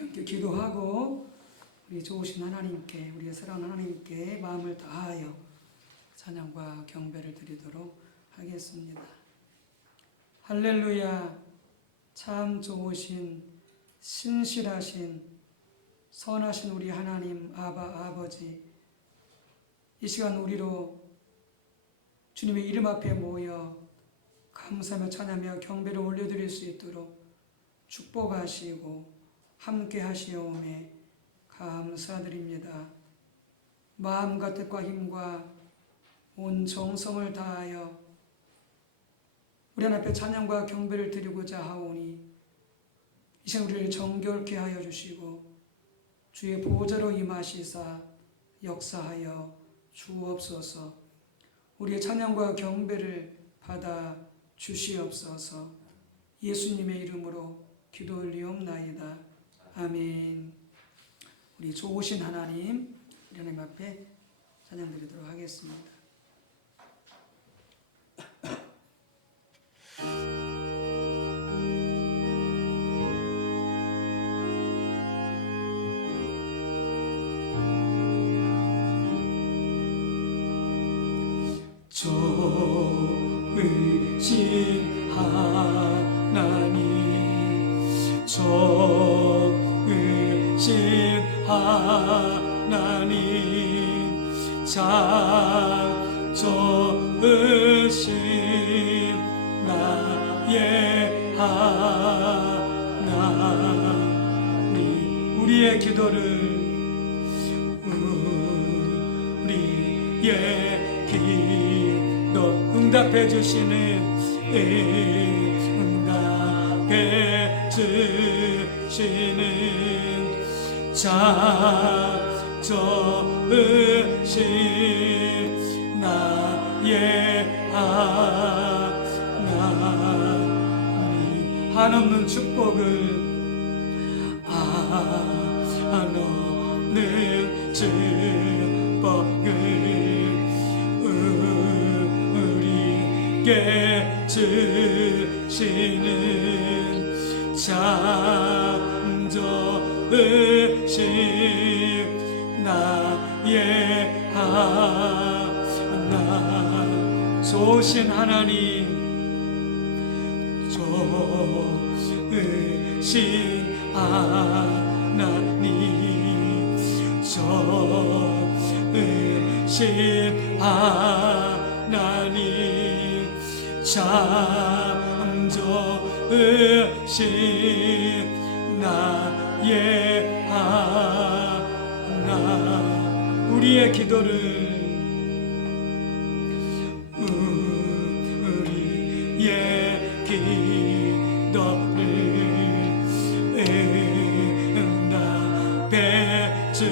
함께 기도하고 우리 좋으신 하나님께, 우리의 사랑하는 하나님께 마음을 다하여 찬양과 경배를 드리도록 하겠습니다. 할렐루야. 참 좋으신 신실하신 선하신 우리 하나님 아버지, 이 시간 우리로 주님의 이름 앞에 모여 감사하며 찬양하며 경배를 올려드릴 수 있도록 축복하시고 함께 하시오매 감사드립니다. 마음과 뜻과 힘과 온 정성을 다하여 우리 하나님 앞에 찬양과 경배를 드리고자 하오니 이 시간 우리를 정결케 하여 주시고 주의 보좌로 임하시사 역사하여 주옵소서. 우리의 찬양과 경배를 받아 주시옵소서. 예수님의 이름으로 기도 올리옵나이다. 아멘. 우리 좋으신 하나님, 우리 하나님 앞에 찬양 드리도록 하겠습니다. 좋으신 하나님, 좋으신 하나님, 참 좋으신 나의 하나님, 우리의 기도를 응답해 주시는 참 좋으신 나의 하나님, 한없는 축복을 한없는 축복을 주시는 참 좋으신 나의 하나님, 좋으신 하나님, 좋으신 하나님, 좋으신 하나님, 참 좋으신 나의 하나님, 우리의 기도를 응답해 주시는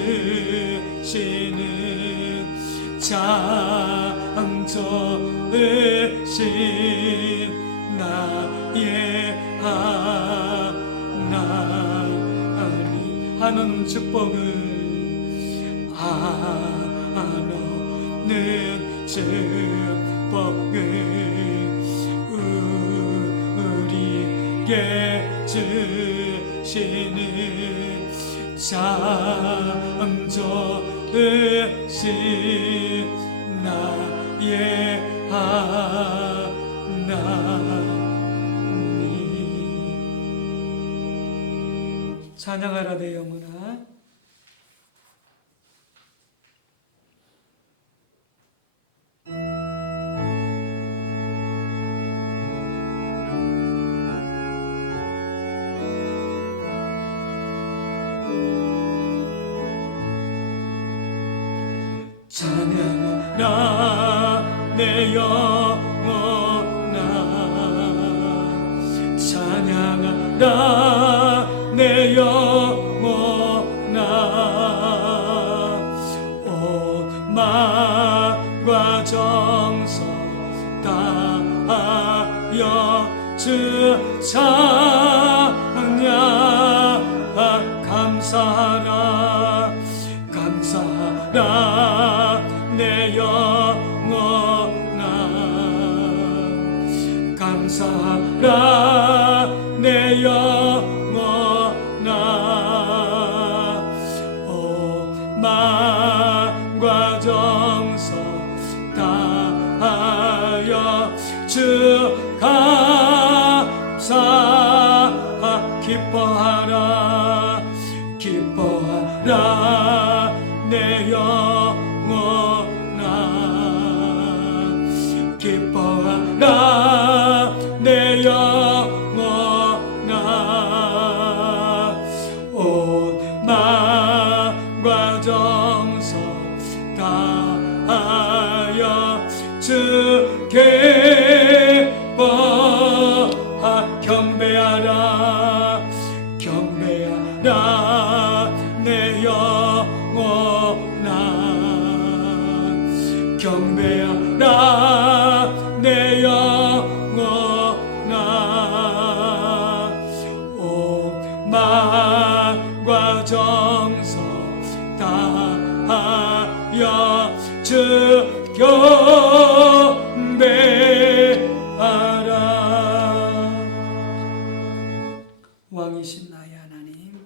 참 좋으신 나의 하나님, 한없는 축복을 한없는 축복을 우리에게 주시는 참 좋으신 나의 하나님. 찬양하라 내 영혼아. 찬양하라 내 영혼아, 찬양하라 내 영혼아, 온 마음과 정성 다하여 주 찬양 감사하라, 감사하라 내 영혼아, 감사하라 내 영혼아, 주 감사 기뻐하라 기뻐하라 내 영혼아 기뻐하라 내 영혼아 온 마음과 정성 다하여 주께 경배하라 경배하라 내 영혼아 경배하라 내 영혼아 온 마음과 정성 다하여 주 경배하라. 왕이신 나의 하나님,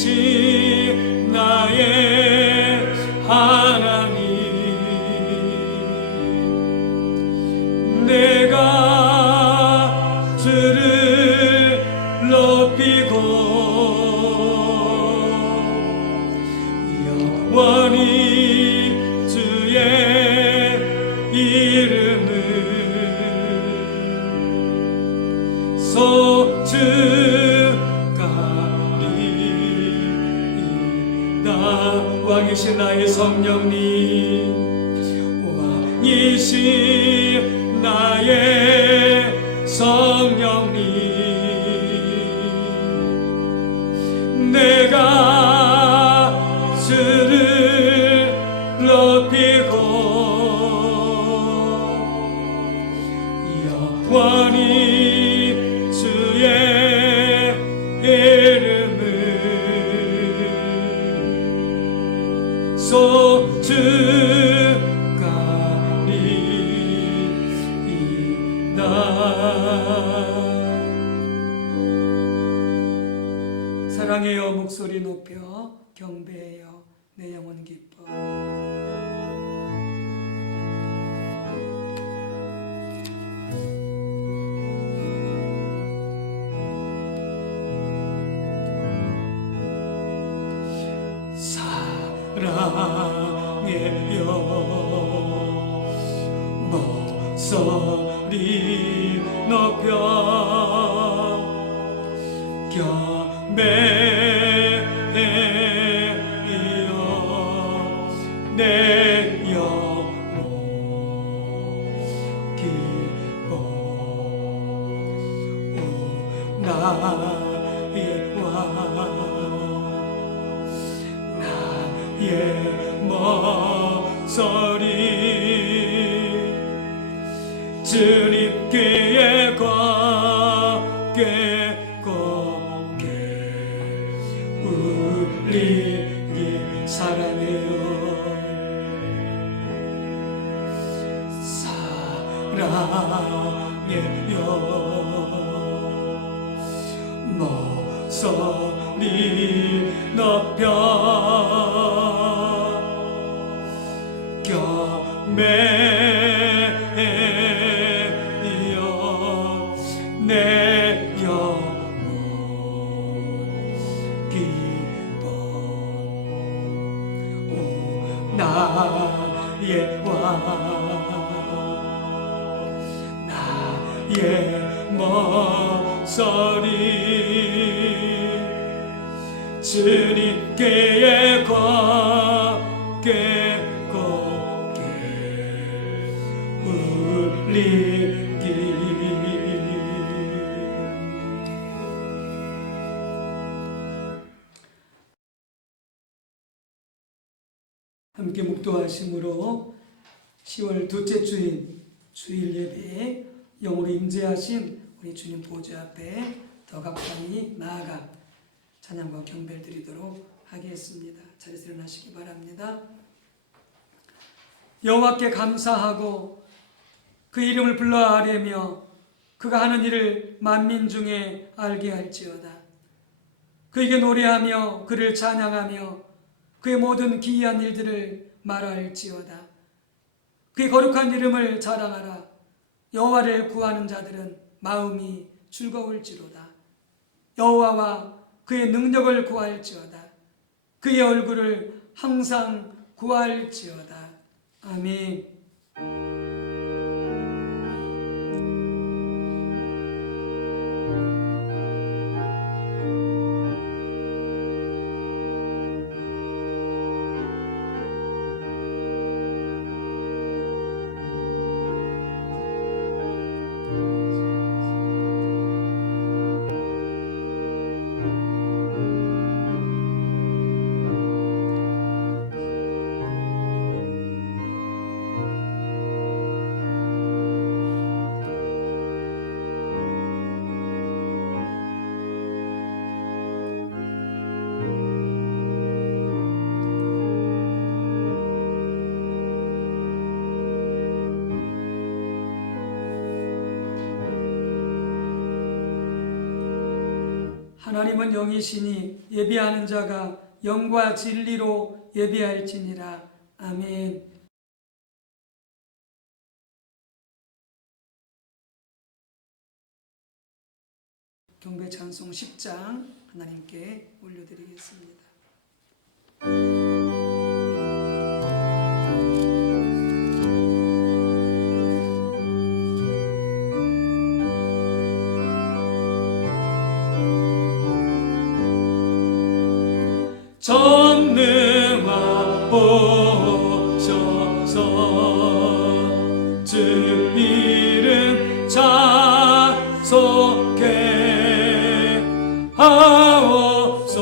왕이신 나의 하나님 내가 주를 높이고 영원히 주의 이름을 소중하리이다. 왕이신 나의 성령님 왕이신 나의 성령님 내가 주를 높이고 영원히 주의 이름을 소중하리이다. 사랑해요 목소리 높여 경배해요 내 영혼 기뻐. 사랑해요 목소리 높여 경배해요 내 영혼 기뻐 오 나의 왕 나의 목소리 주님께 곱게 곱게 울리기 사랑해요 사랑해요 목소리 높여 경배해요 내 영혼 기뻐 오 나의 왕 나의 목소리 주님께 곱게 곱게 울리기 함께 묵도하심으로 10월 둘째 주인 주일 예배에 영으로 임재하신 우리 주님 보좌 앞에 더 가까이 나아가 찬양과 경배를 드리도록 하겠습니다. 자리에서 일어나시기 바랍니다. 여호와께 감사하고 그 이름을 불러아뢰며 그가 하는 일을 만민 중에 알게 할지어다. 그에게 노래하며 그를 찬양하며 그의 모든 기이한 일들을 말할지어다. 그의 거룩한 이름을 자랑하라. 여호와를 구하는 자들은 마음이 즐거울지로다. 여호와와 그의 능력을 구할지어다. 그의 얼굴을 항상 구할지어다. 아멘. 하나님은 영이시니 예배하는 자가 영과 진리로 예배할지니라. 아멘. 경배 찬송 10장 하나님께 올려드리겠습니다. 전능하옵소서 주 이름 찬송해 하옵소서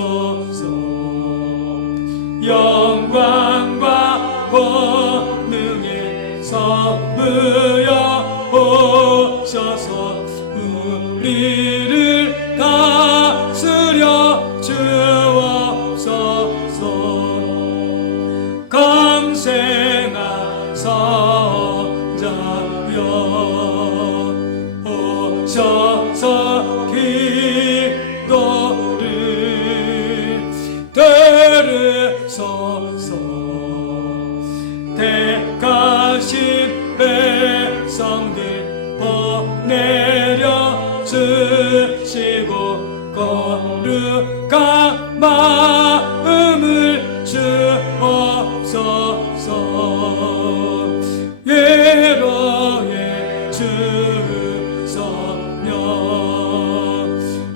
영광과 권능에 선무여 오셔서 우리를 다스려 주옵소서 강생한 선자여 오셔서 기도를 들으소서 택하신 백성들 보내려 주시고 거룩한 마음을 주옵소서 예로의 주소며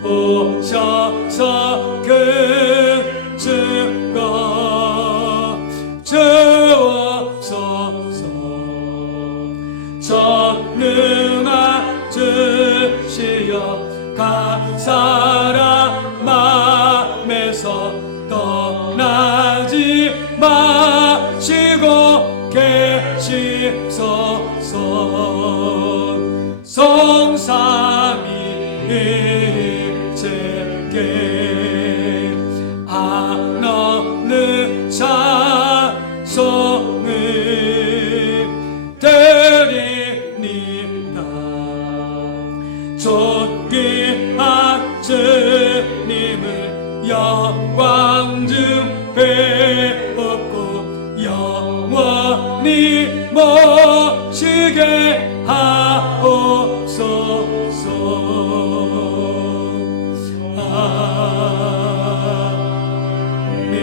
오셔서 그 증거 주옵소서 전능한 주시여 각 사람 맘에서 떠나지 마시고 계시소서 성삼위일체께 안 없는 찬송을 드립니다. 존귀한 주님을 영광 중 배웠고 영원히 모시게 하옵소서. 아멘.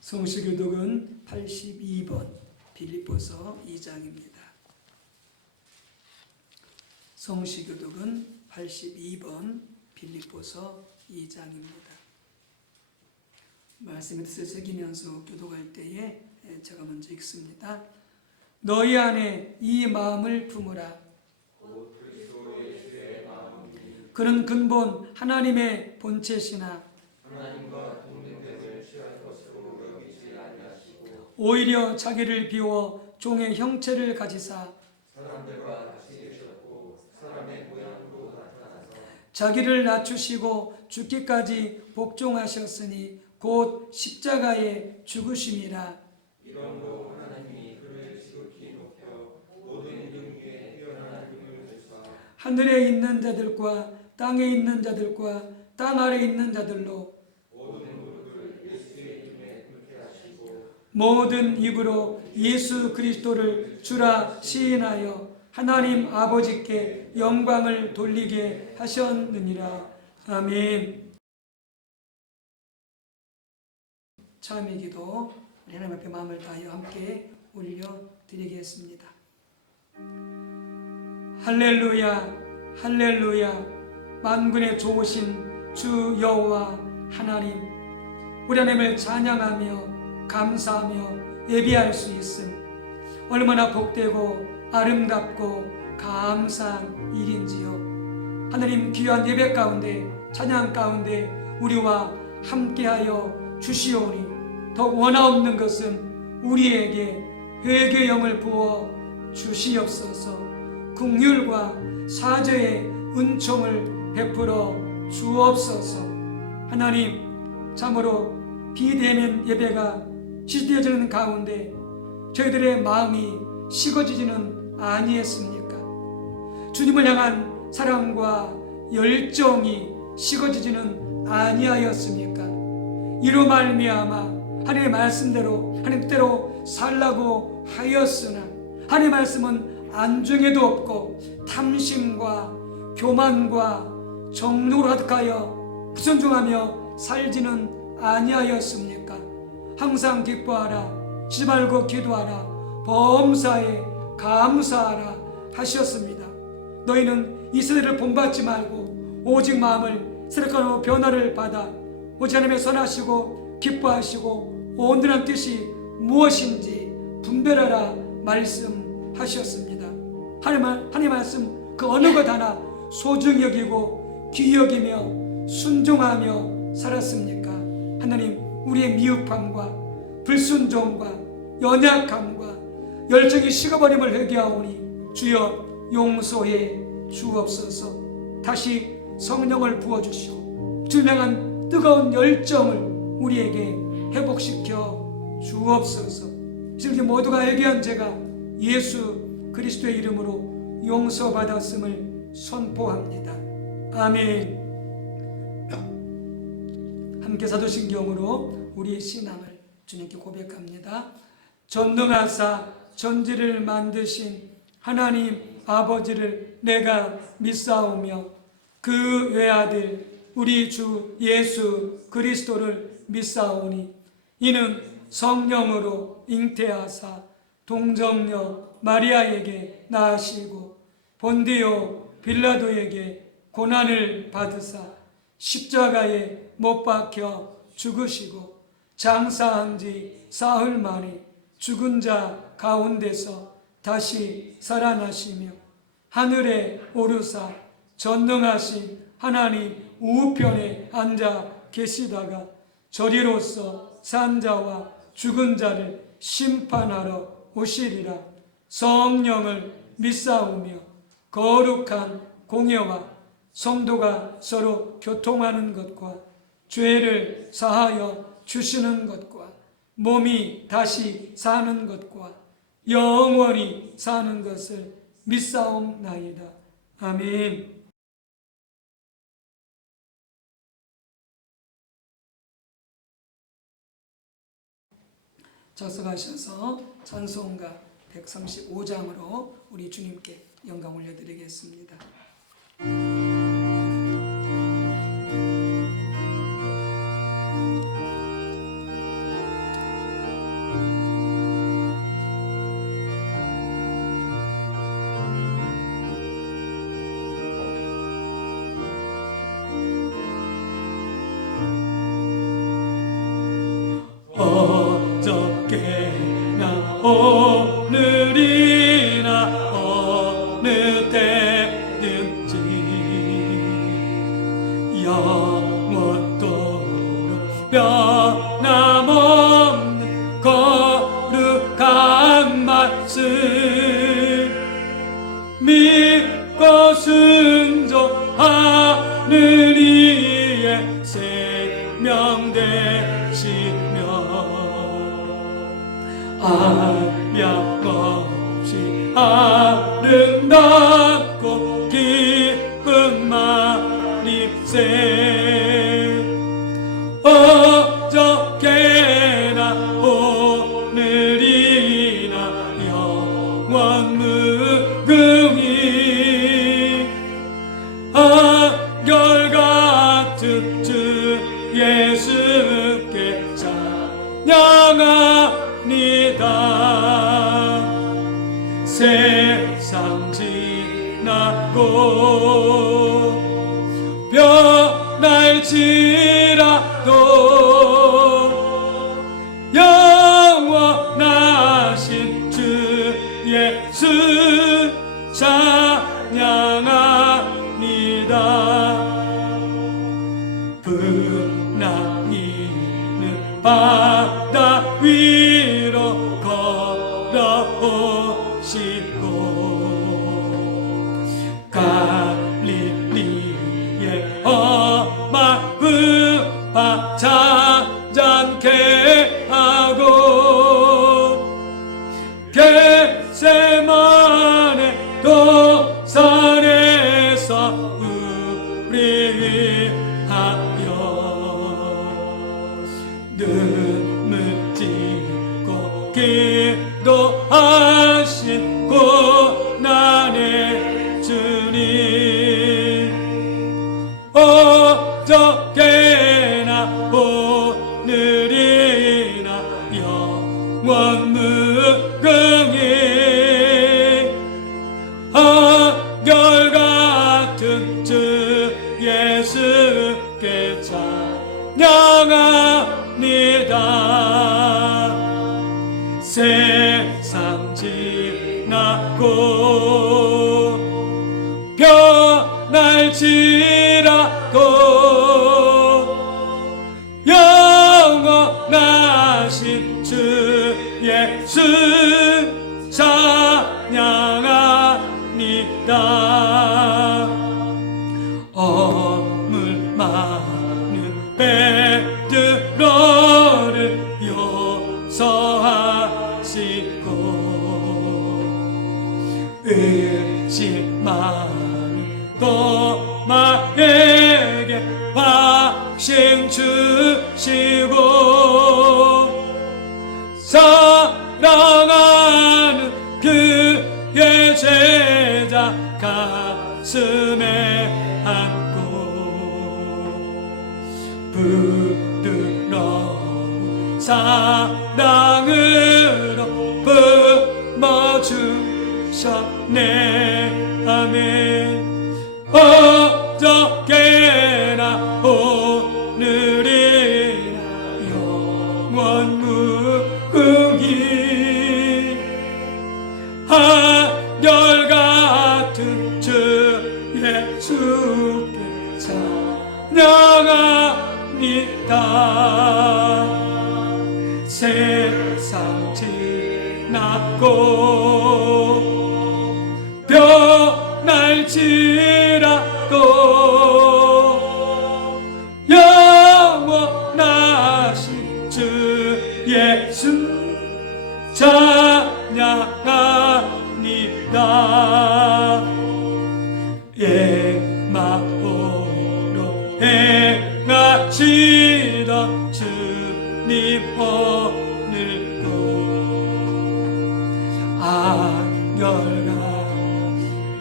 성시교독은 82번 빌립보서 2장입니다. 성시교독은 82번 빌립보서 2장입니다. 말씀의 뜻을 새기면서 교독할 때에 제가 먼저 읽습니다. 너희 안에 이 마음을 품으라. 그는 근본 하나님의 본체시나 오히려 자기를 비워 종의 형체를 가지사 사람들과 같이 계셨고 사람의 모양으로 나타나서 자기를 낮추시고 죽기까지 복종하셨으니 곧 십자가에 죽으심이라. 이러므로 하나님이 그를 지극히 높여 모든 능력에 뛰어난 힘을 주사 하늘에 있는 자들과 땅에 있는 자들과 땅 아래 있는 자들로 모든 무릎을 예수의 이름에 꿇게 하시고 모든 입으로 예수 그리스도를 주라 시인하여 하나님 아버지께 영광을 돌리게 하셨느니라. 아멘. 참의 기도 우리 하나님 앞에 마음을 다하여 함께 올려드리겠습니다. 할렐루야 할렐루야. 만군의 좋으신 주 여호와 하나님, 우리 하나님을 찬양하며 감사하며 예배할 수 있음 얼마나 복되고 아름답고 감사한 일인지요. 하나님, 귀한 예배 가운데 찬양 가운데 우리와 함께하여 주시오니 더욱 원하옵는 것은 우리에게 회개의 영을 부어 주시옵소서. 긍휼과 사죄의 은총을 베풀어 주옵소서. 하나님, 참으로 비대면 예배가 시대해지는 가운데 저희들의 마음이 식어지지는 아니했습니까? 주님을 향한 사랑과 열정이 식어지지는 아니하였습니까? 이로 말미암아 하나님의 말씀대로 하나님 뜻대로 살라고 하였으나 하나님의 말씀은 안중에도 없고 탐심과 교만과 정욕으로 가득하여 불순종하며 살지는 아니하였습니까? 항상 기뻐하라, 쉬지 말고 기도하라, 범사에 감사하라 하셨습니다. 너희는 이 세대를 본받지 말고 오직 마음을 새롭게 변화를 받아 오직 하나님의 선하시고 기뻐하시고 온전한 뜻이 무엇인지 분별하라 말씀하셨습니다. 하나님의 말씀 그 어느 것 하나 소중히 여기고 귀히 여기며 순종하며 살았습니까? 하나님, 우리의 미흡함과 불순종과 연약함과 열정이 식어버림을 회개하오니 주여 용서해 주옵소서. 다시 성령을 부어주시고 주님을 향한 뜨거운 열정을 우리에게 회복시켜 주옵소서. 지금 모두가 회개한 죄가 예수 그리스도의 이름으로 용서받았음을 선포합니다. 아멘. 함께 사도신경으로 우리의 신앙을 주님께 고백합니다. 전능하사 전지를 만드신 하나님 아버지를 내가 믿사오며 그 외아들 우리 주 예수 그리스도를 믿사오니 이는 성령으로 잉태하사 동정녀 마리아에게 낳으시고 본디오 빌라도에게 고난을 받으사 십자가에 못 박혀 죽으시고 장사한 지 사흘 만에 죽은 자 가운데서 다시 살아나시며 하늘에 오르사 전능하신 하나님 우편에 앉아 계시다가 저리로서 산 자와 죽은 자를 심판하러 오시리라. 성령을 믿사오며 거룩한 공예와 성도가 서로 교통하는 것과 죄를 사하여 주시는 것과 몸이 다시 사는 것과 영원히 사는 것을 믿사옵나이다. 아멘. 작성하셔서 찬송가 135장으로 우리 주님께 영광 올려드리겠습니다. 어저께나 오늘이나 어느 때든 한 말씀 믿고 순종하는 이의 생명 되시며 한량 없이 아름답고 기쁜 말입세 어저께나 오늘이나 영원 무궁히 한결같은 주 예수께 찬양합니다. 세상 지나고 변할지라도 영원하신 주 예수 찬양합니다. 분당이는 바다 위로 걸어오시고 갈릴리의 험한 부파 잔잔케 하고 겟세마네 동산에서 우리 위하여 눈물 찢고 기도하신 고난의 주님 어저께나 오늘이나 영원 무궁히 한결같은 주 예수께 찬양합니다. 세상 지나고 변할지라도 영원하신 주 예수 찬양합니다. 어물 많은 베드로를 용서하시고 의심 많은 도마에게 확신 주시고 사랑하는 그의 제자 가슴에 안고 부드러운 사랑으로 품어주셨네. 아멘. 어저께나 오늘이나 영원 무궁히 한결같은 주 예수께 찬양합니다. 세상 지나고 변할지라도 영원하신 주 예수 찬양합니다. 옛마음으로 행하시던 주님 오늘도 한결같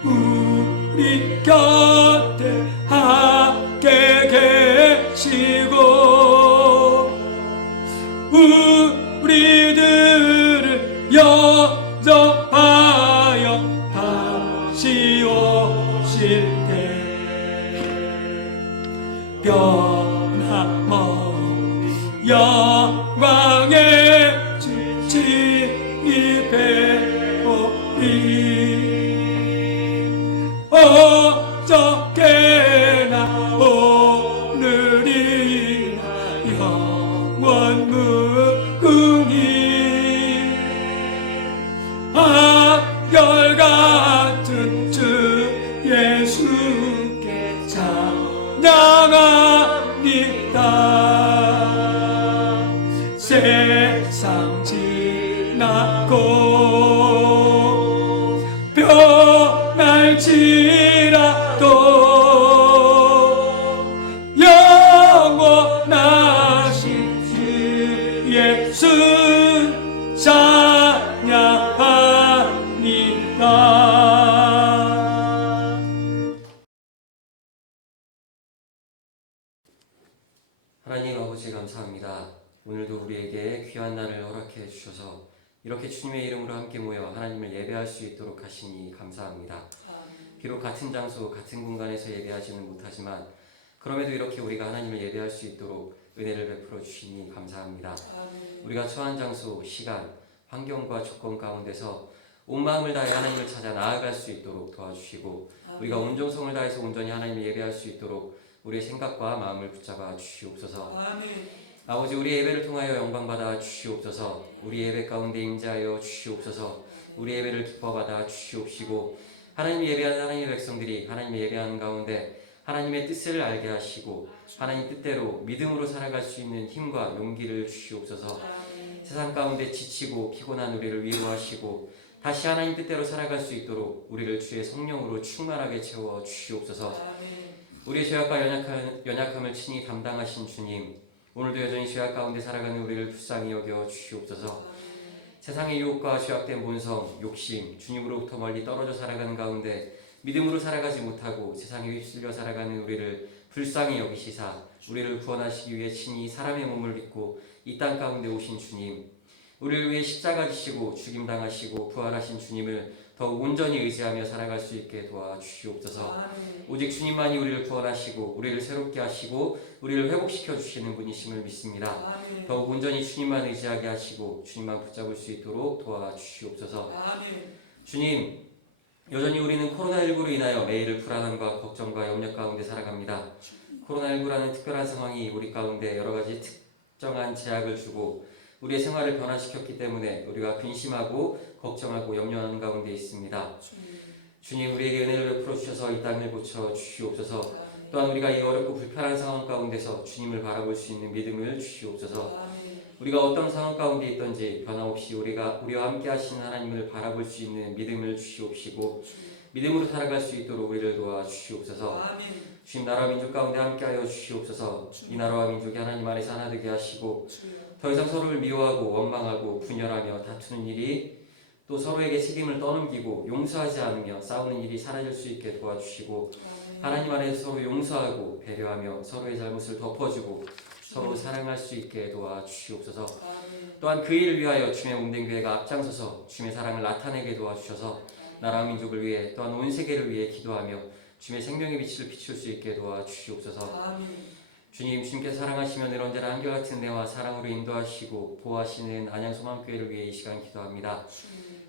우리 곁에 함께 계시고 우리들을 영접하여 다시 오실 때 변함없는 영광의 주님이 배우리. 어저께나 오늘이나 영원 무궁히 한결같은 주 예수께 찬양합니다. 세상 지나고 변할지라도 영원하신 주 예수 찬양합니다. 하나님 아버지 감사합니다. 오늘도 우리에게 귀한 날을 허락해 주셔서 이렇게 주님의 이름으로 함께 모여 하나님을 예배할 수 있도록 하시니 감사합니다. 비록 같은 장소, 같은 공간에서 예배하지는 못하지만 그럼에도 이렇게 우리가 하나님을 예배할 수 있도록 은혜를 베풀어 주시니 감사합니다. 우리가 처한 장소, 시간, 환경과 조건 가운데서 온 마음을 다해 하나님을 찾아 나아갈 수 있도록 도와주시고 우리가 온 정성을 다해서 온전히 하나님을 예배할 수 있도록 우리의 생각과 마음을 붙잡아 주시옵소서. 아버지, 우리 예배를 통하여 영광받아 주시옵소서. 우리 예배 가운데 임재하여 주시옵소서. 우리 예배를 기뻐받아 주시옵시고 하나님 예배하는 하나님의 백성들이 하나님 예배하는 가운데 하나님의 뜻을 알게 하시고 하나님 뜻대로 믿음으로 살아갈 수 있는 힘과 용기를 주시옵소서. 세상 가운데 지치고 피곤한 우리를 위로하시고 다시 하나님 뜻대로 살아갈 수 있도록 우리를 주의 성령으로 충만하게 채워 주시옵소서. 우리의 죄악과 연약함을 친히 담당하신 주님, 오늘도 여전히 죄악 가운데 살아가는 우리를 불쌍히 여겨 주시옵소서. 세상의 유혹과 죄악된 본성, 욕심, 주님으로부터 멀리 떨어져 살아가는 가운데 믿음으로 살아가지 못하고 세상에 휩쓸려 살아가는 우리를 불쌍히 여기시사 우리를 구원하시기 위해 친히 사람의 몸을 입고 이 땅 가운데 오신 주님, 우리를 위해 십자가 지시고 죽임당하시고 부활하신 주님을 더욱 온전히 의지하며 살아갈 수 있게 도와주시옵소서. 오직 주님만이 우리를 구원하시고 우리를 새롭게 하시고 우리를 회복시켜 주시는 분이심을 믿습니다. 더욱 온전히 주님만 의지하게 하시고 주님만 붙잡을 수 있도록 도와주시옵소서. 주님, 여전히 우리는 코로나19로 인하여 매일 불안함과 걱정과 염려 가운데 살아갑니다. 코로나19라는 특별한 상황이 우리 가운데 여러 가지 특정한 제약을 주고 우리의 생활을 변화시켰기 때문에 우리가 근심하고 걱정하고 염려하는 가운데 있습니다. 주님, 우리에게 은혜를 베풀어 주셔서 이 땅을 고쳐 주시옵소서. 또한 우리가 이 어렵고 불편한 상황 가운데서 주님을 바라볼 수 있는 믿음을 주시옵소서. 우리가 어떤 상황 가운데 있든지 변함없이 우리와 함께 하시는 하나님을 바라볼 수 있는 믿음을 주시옵시고 믿음으로 살아갈 수 있도록 우리를 도와주시옵소서. 주님, 나라와 민족 가운데 함께하여 주시옵소서. 이 나라와 민족이 하나님 안에서 하나 되게 하시고 더 이상 서로를 미워하고 원망하고 분열하며 다투는 일이 또 서로에게 책임을 떠넘기고 용서하지 않으며 싸우는 일이 사라질 수 있게 도와주시고 하나님 안에서 서로 용서하고 배려하며 서로의 잘못을 덮어주고 서로 사랑할 수 있게 도와주시옵소서. 또한 그 일을 위하여 주님의 몸된 교회가 앞장서서 주님의 사랑을 나타내게 도와주셔서 나라와 민족을 위해 또한 온 세계를 위해 기도하며 주님의 생명의 빛을 비출 수 있게 도와주시옵소서. 주님, 주님께서 사랑하시며 늘 언제나 한결같은 은혜와 사랑으로 인도하시고 보호하시는 안양소망교회를 위해 이 시간 기도합니다.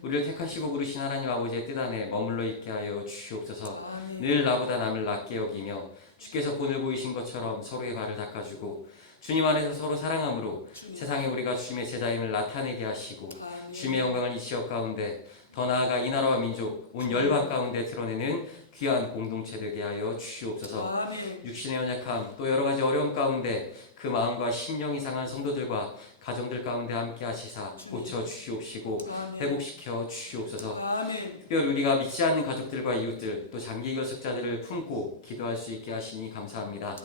우리를 택하시고 부르신 하나님 아버지의 뜻 안에 머물러 있게 하여 주시옵소서. 늘 나보다 남을 낮게 여기며 주께서 본을 보이신 것처럼 서로의 발을 닦아주고 주님 안에서 서로 사랑함으로 세상에 우리가 주님의 제자임을 나타내게 하시고 주님의 영광을 이 지역 가운데 더 나아가 이 나라와 민족 온 열방 가운데 드러내는 귀한 공동체 되게 하여 주시옵소서. 육신의 연약함 또 여러 가지 어려움 가운데 그 마음과 심령이 상한 성도들과 가정들 가운데 함께 하시사 고쳐 주시옵시고 회복시켜 주시옵소서. 특별히 우리가 믿지 않는 가족들과 이웃들 또 장기 결석자들을 품고 기도할 수 있게 하시니 감사합니다.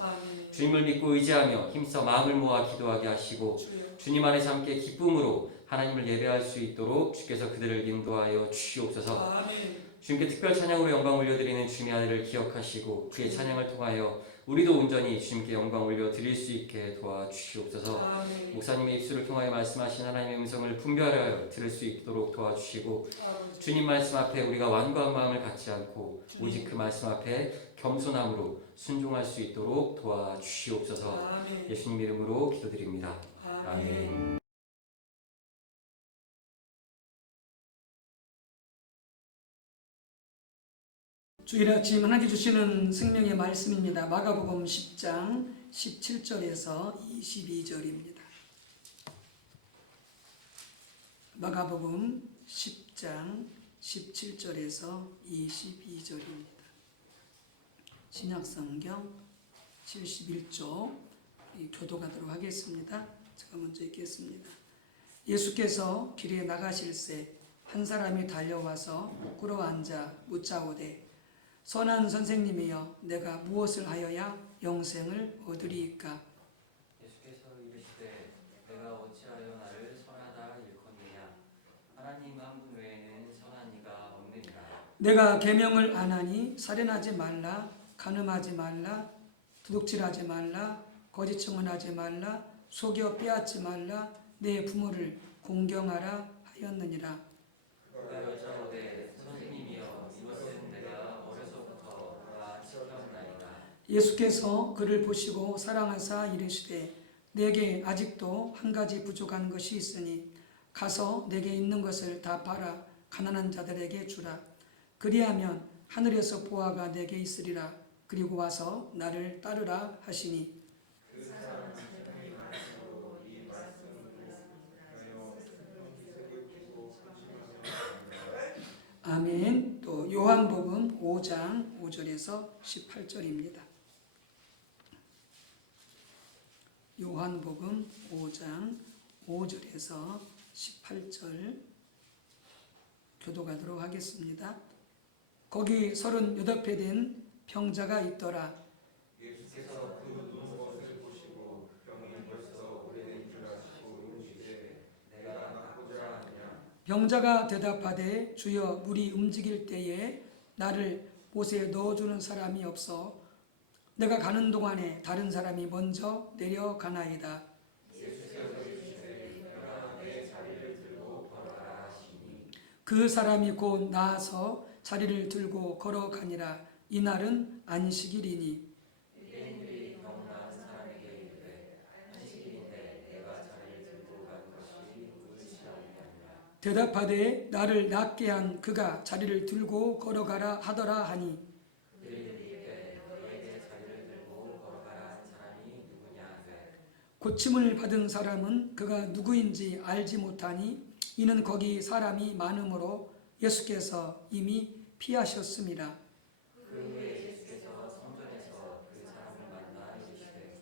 주님을 믿고 의지하며 힘써 마음을 모아 기도하게 하시고 주님 안에서 함께 기쁨으로 하나님을 예배할 수 있도록 주께서 그들을 인도하여 주시옵소서. 주님께 특별 찬양으로 영광 올려드리는 주님의 아들을 기억하시고 그의 찬양을 통하여 우리도 온전히 주님께 영광 올려드릴 수 있게 도와주시옵소서. 목사님의 입술을 통하여 말씀하신 하나님의 음성을 분별하여 들을 수 있도록 도와주시고 주님 말씀 앞에 우리가 완고한 마음을 갖지 않고 오직 그 말씀 앞에 겸손함으로 순종할 수 있도록 도와주시옵소서. 예수님 이름으로 기도드립니다. 아멘. 주일 아침 하나님께 주시는 생명의 말씀입니다. 마가복음 10장 17절에서 22절입니다. 마가복음 10장 10장 17절에서 22절입니다. 신약성경 71조 교독하도록 하겠습니다. 제가 먼저 읽겠습니다. 예수께서 길에 나가실새 한 사람이 달려와서 꿇어앉아 묻자오되 선한 선생님이여 내가 무엇을 하여야 영생을 얻으리이까? 예수께서 이르시되 내가 어찌하여 나를 선하다 일컫느냐? 하나님 한 분 외에는 선한 이가 없느니라. 내가 계명을 안 하니 살인하지 말라, 간음하지 말라, 도둑질하지 말라, 거짓 증언하지 말라, 속여 빼앗지 말라, 내 부모를 공경하라 하였느니라. 그가 여짜오되 선생님이여 이것은 내가 어려서부터 다 지켰나이다. 예수께서 그를 보시고 사랑하사 이르시되 내게 아직도 한 가지 부족한 것이 있으니 가서 내게 있는 것을 다 팔아 가난한 자들에게 주라. 그리하면 하늘에서 보화가 내게 있으리라. 그리고 와서 나를 따르라 하시니 아멘. 또 요한복음 5장 5절에서 18절입니다. 요한복음 5장 5절에서 18절 교독하도록 하겠습니다. 거기 38회 된 병자가 있더라. 예수께서 그 눕는 것을 보시고 병이 벌써 오래된 줄 아시고 이르시되 내가 낫고자 하느냐? 병자가 대답하되 주여 물이 움직일 때에 나를 못에 넣어주는 사람이 없어 내가 가는 동안에 다른 사람이 먼저 내려가나이다. 그 사람이 곧 나아서 자리를 들고 걸어가니라. 이날은 안식일이니 대답하되 나를 낫게 한 그가 자리를 들고 걸어가라 하더라 하니 고침을 받은 사람은 그가 누구인지 알지 못하니 이는 거기 사람이 많음으로 예수께서 이미 피하셨습니다. 그 후에 예수께서 성전에서 그 사람을 만나 이르시되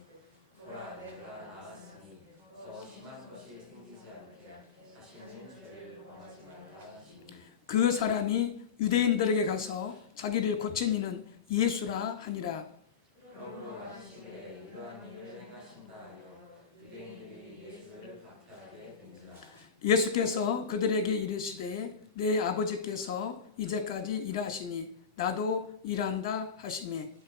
보라 내가 나았으니 더 심한 것이 생기지 않게 다시는 죄를 범하지 말라 하시니 그 사람이 유대인들에게 가서 자기를 고친 이는 예수라 하니라. 그러므로 안식일에 이러한 일을 행하신다 하여 유대인들이 예수를 박해하게 된지라. 예수께서 그들에게 이르시되 내 아버지께서 이제까지 일하시니 나도 일한다 하시매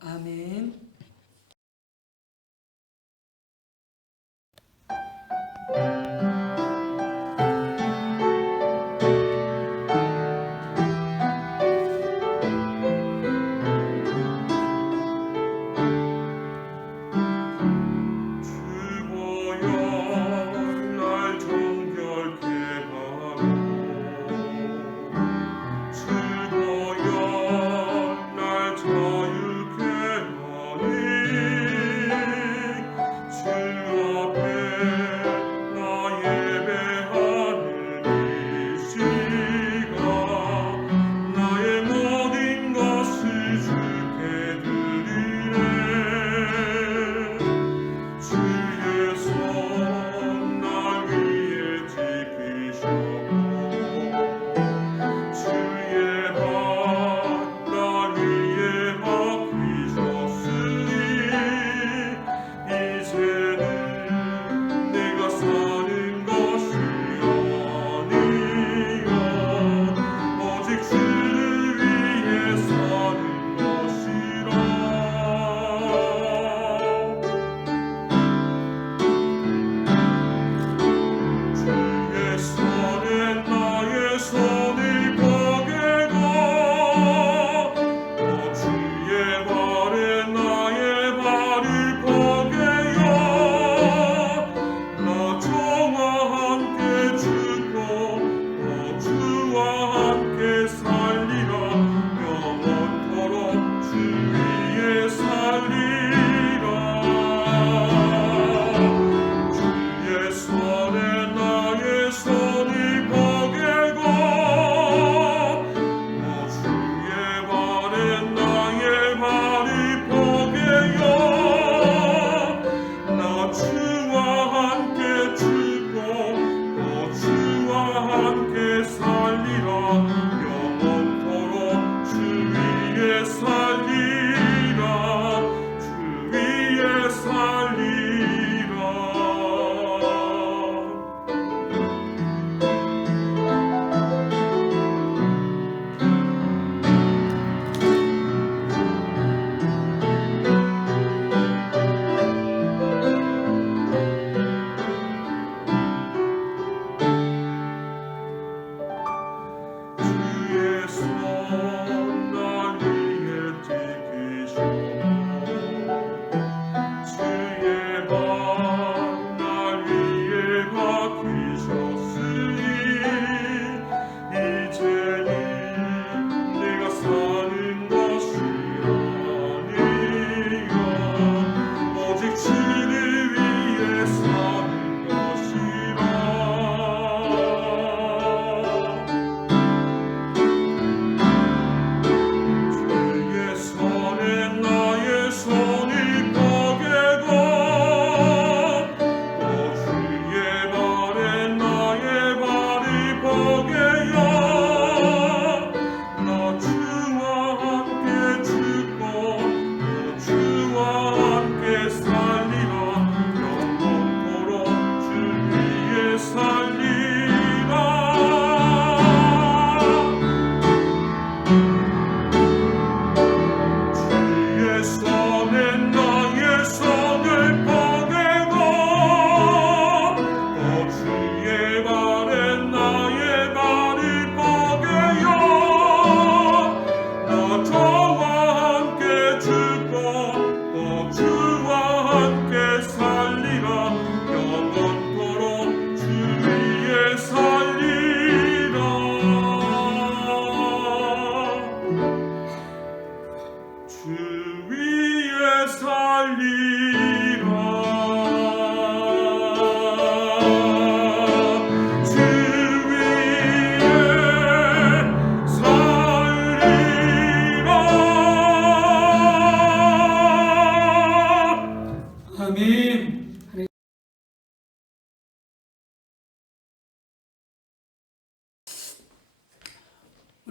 아멘.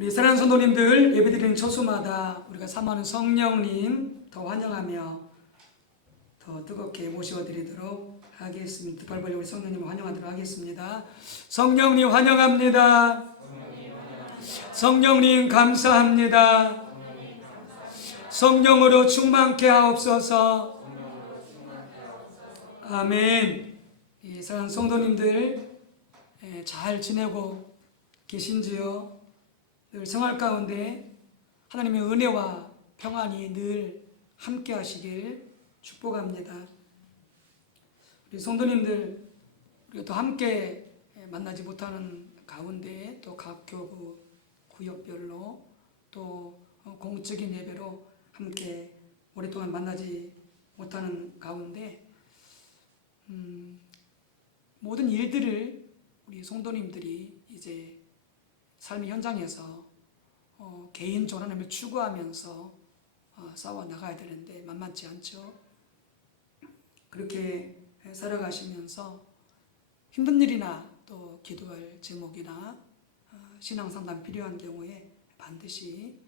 우리 사랑하는 성도님들, 예배드리는 초수마다 우리가 사모하는 성령님 더 환영하며 더 뜨겁게 모셔드리도록 하겠습니다. 발벌리 우리 성령님을 환영하도록 하겠습니다. 성령님 환영합니다. 성령님 감사합니다. 성령으로 충만케 하옵소서. 아멘. 이 사랑하는 성도님들 잘 지내고 계신지요? 늘 생활 가운데 하나님의 은혜와 평안이 늘 함께 하시길 축복합니다. 우리 성도님들, 우리가 또 함께 만나지 못하는 가운데 또 각 교구 구역별로 또 공적인 예배로 함께 오랫동안 만나지 못하는 가운데 모든 일들을 우리 성도님들이 이제 삶의 현장에서 개인적으로 하나님을 추구하면서 싸워 나가야 되는데 만만치 않죠. 그렇게 살아가시면서 힘든 일이나 또 기도할 제목이나 신앙 상담 필요한 경우에 반드시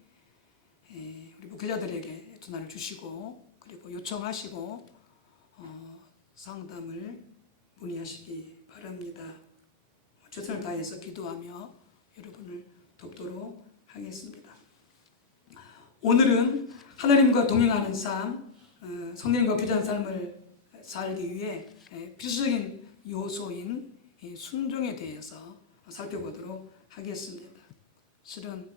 우리 목회자들에게 전화를 주시고 그리고 요청하시고 상담을 문의하시기 바랍니다. 최선을 다해서 기도하며 여러분을 돕도록 하겠습니다. 오늘은 하나님과 동행하는 삶, 성령과 교제하는 삶을 살기 위해 필수적인 요소인 순종에 대해서 살펴보도록 하겠습니다. 실은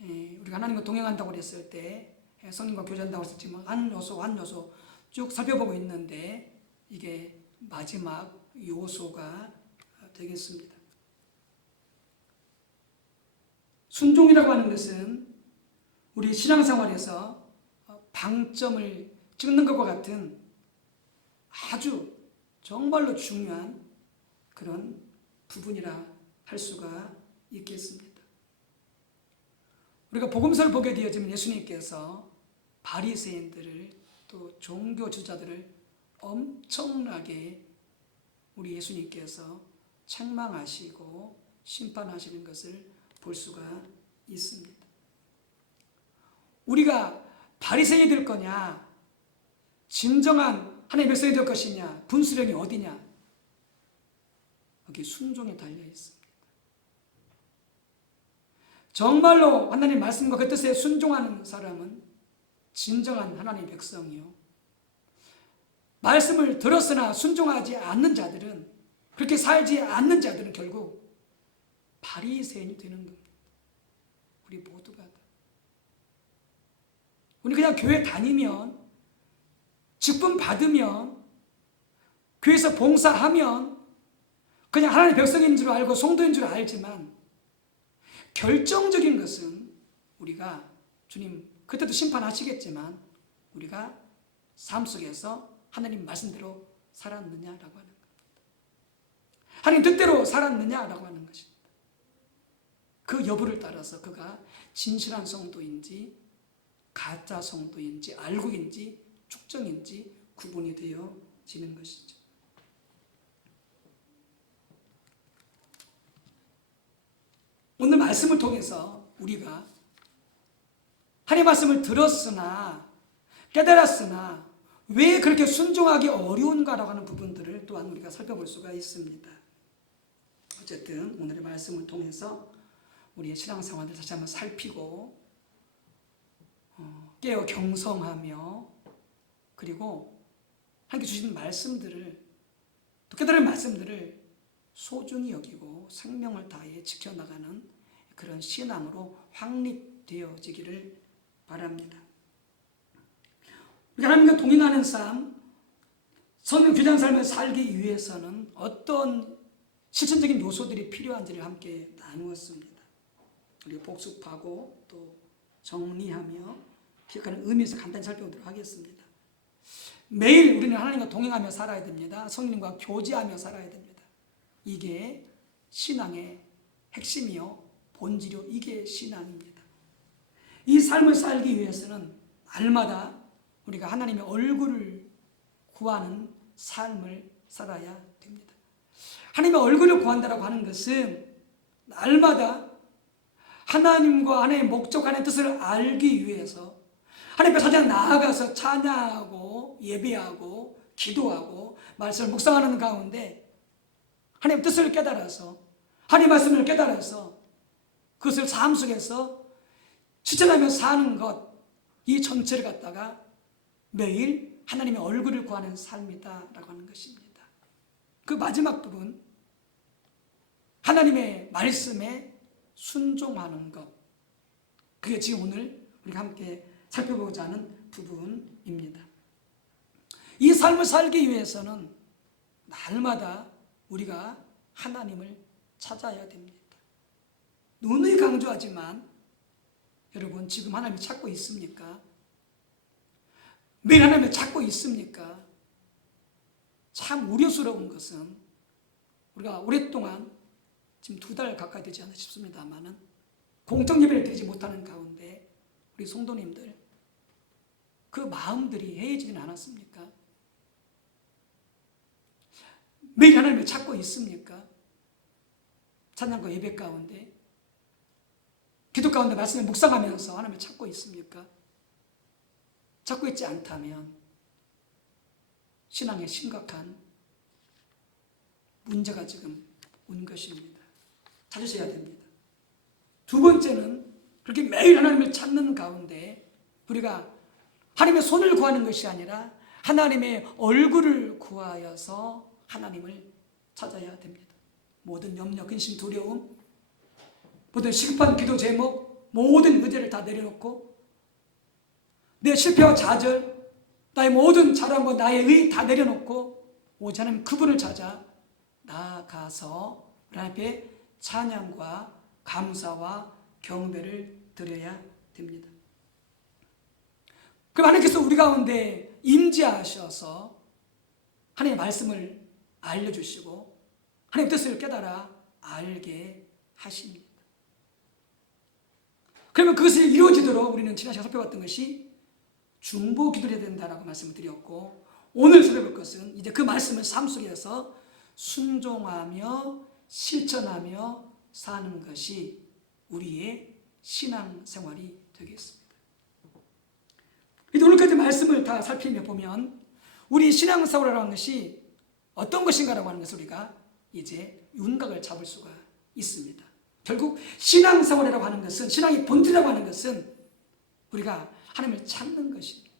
우리가 하나님과 동행한다고 했을 때 성령과 교제한다고 했지만 한 요소 쭉 살펴보고 있는데 이게 마지막 요소가 되겠습니다. 순종이라고 하는 것은 우리 신앙생활에서 방점을 찍는 것과 같은 아주 정말로 중요한 그런 부분이라 할 수가 있겠습니다. 우리가 복음서를 보게 되어지면 예수님께서 바리새인들을 또 종교 지도자들을 엄청나게 우리 예수님께서 책망하시고 심판하시는 것을 볼 수가 있습니다. 우리가 바리새인이 될 거냐, 진정한 하나님의 백성이 될 것이냐, 분수령이 어디냐, 여기 순종에 달려 있습니다. 정말로 하나님 말씀과 그 뜻에 순종하는 사람은 진정한 하나님의 백성이요, 말씀을 들었으나 순종하지 않는 자들은, 그렇게 살지 않는 자들은 결국 바리새인이 되는 겁니다. 우리 모두가 다. 우리 그냥 교회 다니면, 직분 받으면, 교회에서 봉사하면 그냥 하나님의 백성인 줄 알고 성도인 줄 알지만 결정적인 것은 우리가 주님 그때도 심판하시겠지만 우리가 삶 속에서 하나님 말씀대로 살았느냐라고 하는 겁니다. 하나님 뜻대로 살았느냐라고 하는 것입니다. 그 여부를 따라서 그가 진실한 성도인지 가짜 성도인지 알고인지 축정인지 구분이 되어지는 것이죠. 오늘 말씀을 통해서 우리가 하나님의 말씀을 들었으나 깨달았으나 왜 그렇게 순종하기 어려운가라고 하는 부분들을 또한 우리가 살펴볼 수가 있습니다. 어쨌든 오늘의 말씀을 통해서 우리의 신앙생활을 다시 한번 살피고 깨어 경성하며 그리고 하나님께 주신 말씀들을 또 깨달은 말씀들을 소중히 여기고 생명을 다해 지켜나가는 그런 신앙으로 확립되어지기를 바랍니다. 우리가 하나님과 동행하는 삶, 성령 교제하는 삶을 살기 위해서는 어떤 실천적인 요소들이 필요한지를 함께 나누었습니다. 우리가 복습하고 또 정리하며 기억하는 의미에서 간단히 살펴보도록 하겠습니다. 매일 우리는 하나님과 동행하며 살아야 됩니다. 성령님과 교제하며 살아야 됩니다. 이게 신앙의 핵심이요 본질이요 이게 신앙입니다. 이 삶을 살기 위해서는 날마다 우리가 하나님의 얼굴을 구하는 삶을 살아야 됩니다. 하나님의 얼굴을 구한다라고 하는 것은 날마다 하나님과 하나님의 목적, 하나님의 뜻을 알기 위해서 하나님 앞에 사장 나아가서 찬양하고 예배하고 기도하고 말씀을 묵상하는 가운데 하나님의 뜻을 깨달아서 하나님의 말씀을 깨달아서 그것을 삶 속에서 실천하며 사는 것, 이 전체를 갖다가 매일 하나님의 얼굴을 구하는 삶이다라고 하는 것입니다. 그 마지막 부분, 하나님의 말씀에 순종하는 것, 그게 지금 오늘 우리가 함께 살펴보고자 하는 부분입니다. 이 삶을 살기 위해서는 날마다 우리가 하나님을 찾아야 됩니다. 누누이 강조하지만 여러분, 지금 하나님을 찾고 있습니까? 매일 하나님을 찾고 있습니까? 참 우려스러운 것은 우리가 오랫동안 지금 2달 가까이 되지 않나 싶습니다만은 공적 예배를 드리지 못하는 가운데 우리 성도님들 그 마음들이 해이지는 않았습니까? 매일 하나님을 찾고 있습니까? 찬양과 예배 가운데, 기도 가운데 말씀을 묵상하면서 하나님을 찾고 있습니까? 찾고 있지 않다면 신앙에 심각한 문제가 지금 온 것입니다. 찾으셔야 됩니다. 두 번째는 그렇게 매일 하나님을 찾는 가운데 우리가 하나님의 손을 구하는 것이 아니라 하나님의 얼굴을 구하여서 하나님을 찾아야 됩니다. 모든 염려, 근심, 두려움, 모든 시급한 기도 제목, 모든 의제를 다 내려놓고 내 실패와 좌절, 나의 모든 자랑과 나의 의 다 내려놓고 오직 하나님 그분을 찾아 나아가서 하나님 앞에 찬양과 감사와 경배를 드려야 됩니다. 그럼 하나님께서 우리 가운데 임재하셔서 하나님의 말씀을 알려주시고 하나님의 뜻을 깨달아 알게 하십니다. 그러면 그것이 이루어지도록 우리는 지난 시간에 살펴봤던 것이 중보 기도를 해야 된다라고 말씀을 드렸고, 오늘 살펴볼 것은 이제 그 말씀을 삶 속에서 순종하며 실천하며 사는 것이 우리의 신앙생활이 되겠습니다. 오늘까지 말씀을 다 살피며 보면 우리 신앙생활이라는 것이 어떤 것인가라고 하는 것을 우리가 이제 윤곽을 잡을 수가 있습니다. 결국 신앙생활이라고 하는 것은, 신앙의 본질이라고 하는 것은 우리가 하나님을 찾는 것입니다.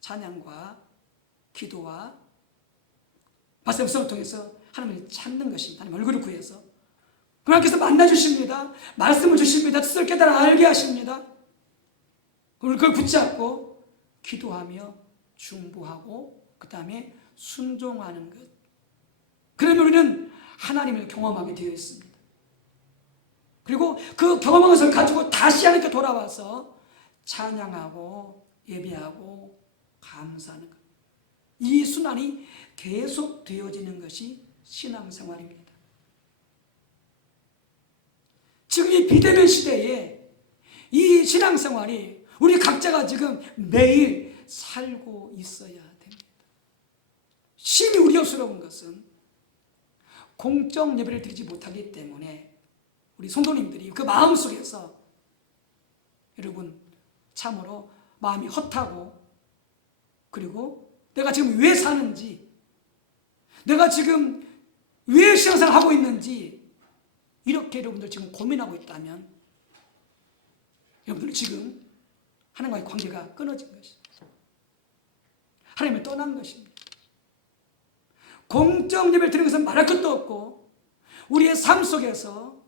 찬양과 기도와 말씀을 통해서 하나님을 찾는 것입니다. 하나님 얼굴을 구해서 하나님께서 만나주십니다. 말씀을 주십니다. 뜻을 깨달아 알게 하십니다. 그걸 붙잡고 기도하며 중보하고 그 다음에 순종하는 것, 그러면 우리는 하나님을 경험하게 되어 있습니다. 그리고 그 경험한 것을 가지고 다시 하나님께 돌아와서 찬양하고 예배하고 감사하는 것, 이 순환이 계속 되어지는 것이 신앙생활입니다. 지금 이 비대면 시대에 이 신앙생활이 우리 각자가 지금 매일 살고 있어야 됩니다. 심히 우려스러운 것은 공적 예배를 드리지 못하기 때문에 우리 성도님들이 그 마음속에서 여러분 참으로 마음이 헛하고, 그리고 내가 지금 왜 사는지, 내가 지금 왜 신앙생활을 하고 있는지 이렇게 여러분들 지금 고민하고 있다면 여러분들 지금 하나님과의 관계가 끊어진 것입니다. 하나님을 떠난 것입니다. 공적 예배를 드리는 것은 말할 것도 없고 우리의 삶 속에서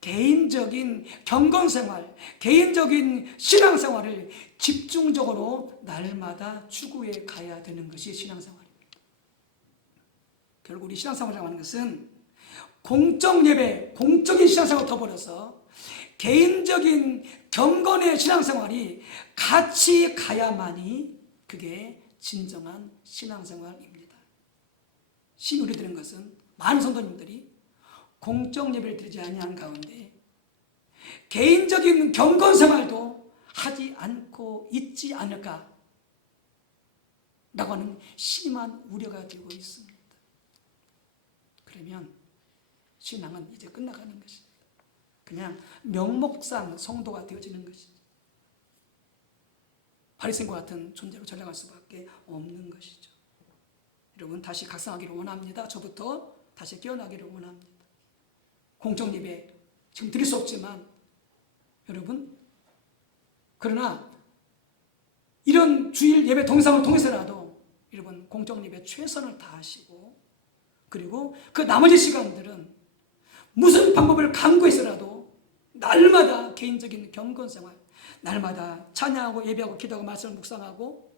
개인적인 경건생활, 개인적인 신앙생활을 집중적으로 날마다 추구해 가야 되는 것이 신앙생활입니다. 결국 우리 신앙생활이라고 하는 것은 공적 예배, 공적인 신앙생활을 더불어서 개인적인 경건의 신앙생활이 같이 가야만이 그게 진정한 신앙생활입니다. 심히 우려되는 것은 많은 성도님들이 공적 예배를 드리지 아니한 가운데 개인적인 경건생활도 하지 않고 있지 않을까 라고 하는 심한 우려가 되고 있습니다. 그러면 신앙은 이제 끝나가는 것입니다. 그냥 명목상 성도가 되어지는 것이죠. 바리새인과 같은 존재로 전락할 수밖에 없는 것이죠. 여러분 다시 각성하기를 원합니다. 저부터 다시 깨어나기를 원합니다. 공적 예배 지금 드릴 수 없지만 여러분 그러나 이런 주일 예배 동영상을 통해서라도 여러분 공적 예배 최선을 다하시고 그리고 그 나머지 시간들은 무슨 방법을 강구해서라도 날마다 개인적인 경건 생활, 날마다 찬양하고 예배하고 기도하고 말씀을 묵상하고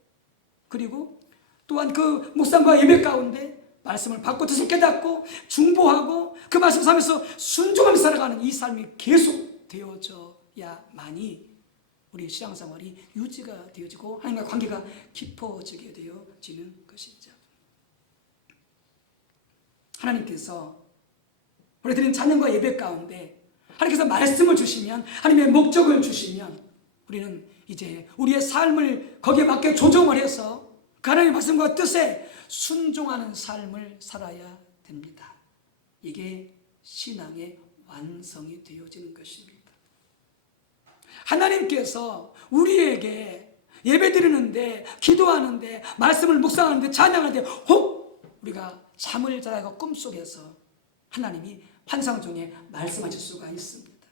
그리고 또한 그 묵상과 예배 가운데 말씀을 받고 뜻을 깨닫고 중보하고 그 말씀 살면서 순종하며 살아가는 이 삶이 계속 되어져야만이 우리의 신앙생활이 유지가 되어지고 하나님과 관계가 깊어지게 되어지는 것이죠. 하나님께서 우리 드린 찬양과 예배 가운데 하나님께서 말씀을 주시면 하나님의 목적을 주시면 우리는 이제 우리의 삶을 거기에 맞게 조정을 해서 그 하나님의 말씀과 뜻에 순종하는 삶을 살아야 됩니다. 이게 신앙의 완성이 되어지는 것입니다. 하나님께서 우리에게 예배드리는데 기도하는데 말씀을 묵상하는데 찬양하는데 혹 우리가 잠을 자다가 꿈속에서 하나님이 환상 중에 말씀하실 수가 있습니다.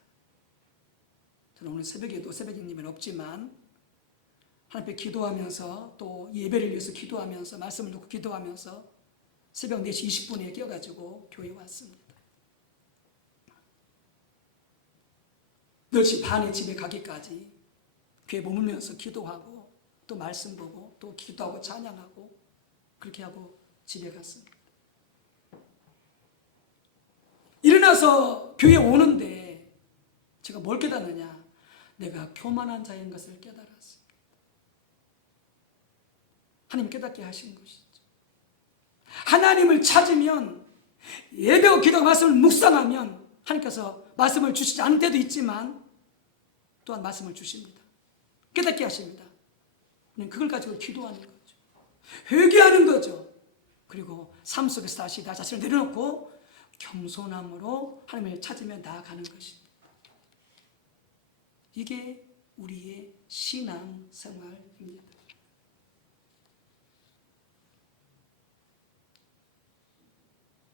저는 오늘 새벽에도 새벽임은 없지만 하나님 앞에 기도하면서 또 예배를 위해서 기도하면서 말씀을 듣고 기도하면서 새벽 4시 20분에 깨어가지고 교회에 왔습니다. 10시 반에 집에 가기까지 교회에 머물면서 기도하고 또 말씀 보고 또 기도하고 찬양하고 그렇게 하고 집에 갔습니다. 일어나서 교회에 오는데 제가 뭘 깨닫느냐? 내가 교만한 자인 것을 깨달았습니다. 하나님 깨닫게 하신 것이죠. 하나님을 찾으면 예배와 기도와 말씀을 묵상하면 하나님께서 말씀을 주시지 않을 때도 있지만 또한 말씀을 주십니다. 깨닫게 하십니다. 그냥 그걸 가지고 기도하는 거죠. 회개하는 거죠. 그리고 삶 속에서 다시 나 자신을 내려놓고 겸손함으로 하나님을 찾으며 나아가는 것입니다. 이게 우리의 신앙 생활입니다.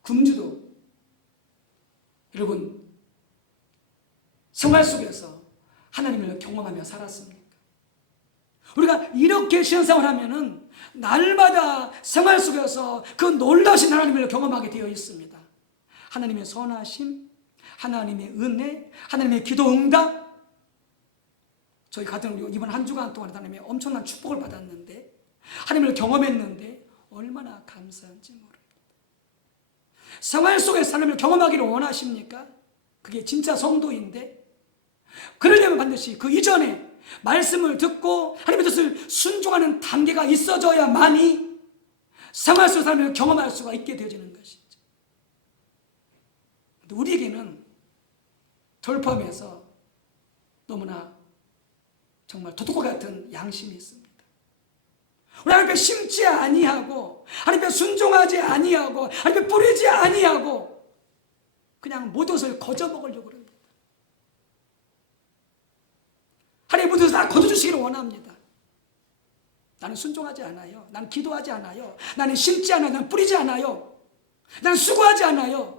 금주도 여러분 생활 속에서 하나님을 경험하며 살았습니까? 우리가 이렇게 신앙생활을 하면은 날마다 생활 속에서 그 놀라신 하나님을 경험하게 되어 있습니다. 하나님의 선하심, 하나님의 은혜, 하나님의 기도 응답. 저희 가정 이번 한 주간 동안 하나님의 엄청난 축복을 받았는데 하나님을 경험했는데 얼마나 감사한지 모릅니다. 생활 속에서 하나님을 경험하기를 원하십니까? 그게 진짜 성도인데 그러려면 반드시 그 이전에 말씀을 듣고 하나님의 뜻을 순종하는 단계가 있어져야만이 생활 속에서 하나님을 경험할 수가 있게 되어지는 것이죠. 우리에게는 돌포함에서 너무나 정말 도둑과 같은 양심이 있습니다. 우리 하나님 앞에 심지 아니하고 하나님 앞에 순종하지 아니하고 하나님 앞에 뿌리지 아니하고 그냥 모든 것을 거저먹으려고 합니다. 하나님 모든 것을 다 거둬주시기를 원합니다. 나는 순종하지 않아요. 나는 기도하지 않아요. 나는 심지 않아요. 나는 뿌리지 않아요. 나는 수고하지 않아요.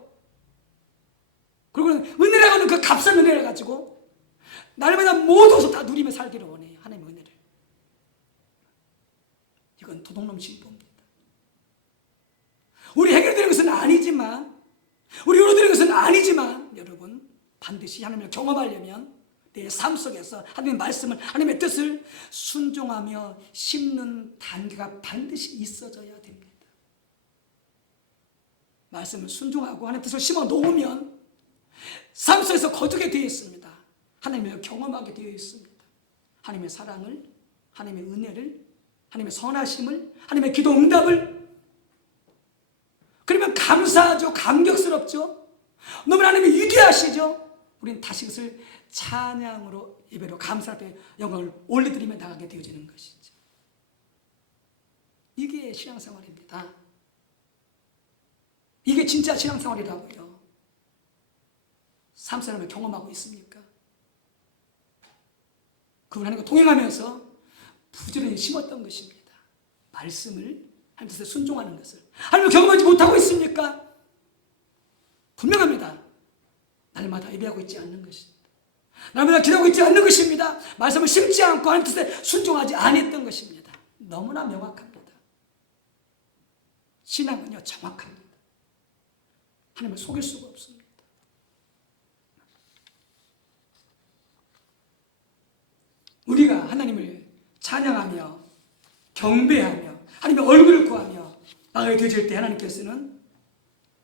그리고 은혜라고 하는 그 값싼 은혜를 가지고 날마다 모든 것을 다 누리며 살기를 원해요. 하나님의 은혜를. 이건 도둑놈 신부입니다. 우리 해결되는 것은 아니지만 우리 이루어지는 것은 아니지만 여러분 반드시 하나님을 경험하려면 내 삶 속에서 하나님의 말씀을 하나님의 뜻을 순종하며 심는 단계가 반드시 있어져야 됩니다. 말씀을 순종하고 하나님의 뜻을 심어 놓으면 삶 속에서 거두게 되어 있습니다. 하나님을 경험하게 되어 있습니다. 하나님의 사랑을, 하나님의 은혜를, 하나님의 선하심을, 하나님의 기도 응답을. 그러면 감사하죠. 감격스럽죠. 너무나 하나님이 위대하시죠. 우리는 다시 그것을 찬양으로 예배로 감사 앞에 영광을 올려드리며 나가게 되어지는 것이죠. 이게 신앙생활입니다. 이게 진짜 신앙생활이라고요. 삶 사람을 경험하고 있습니까? 그분 하나님과 동행하면서 부지런히 심었던 것입니다. 말씀을 하나님 뜻에 순종하는 것을 하나님을 경험하지 못하고 있습니까? 분명합니다. 날마다 예배하고 있지 않는 것입니다. 날마다 기도하고 있지 않는 것입니다. 말씀을 심지 않고 하나님 뜻에 순종하지 않았던 것입니다. 너무나 명확합니다. 신앙은요 정확합니다. 하나님을 속일 수가 없습니다. 우리가 하나님을 찬양하며 경배하며 하나님의 얼굴을 구하며 나가게 되질 때 하나님께서는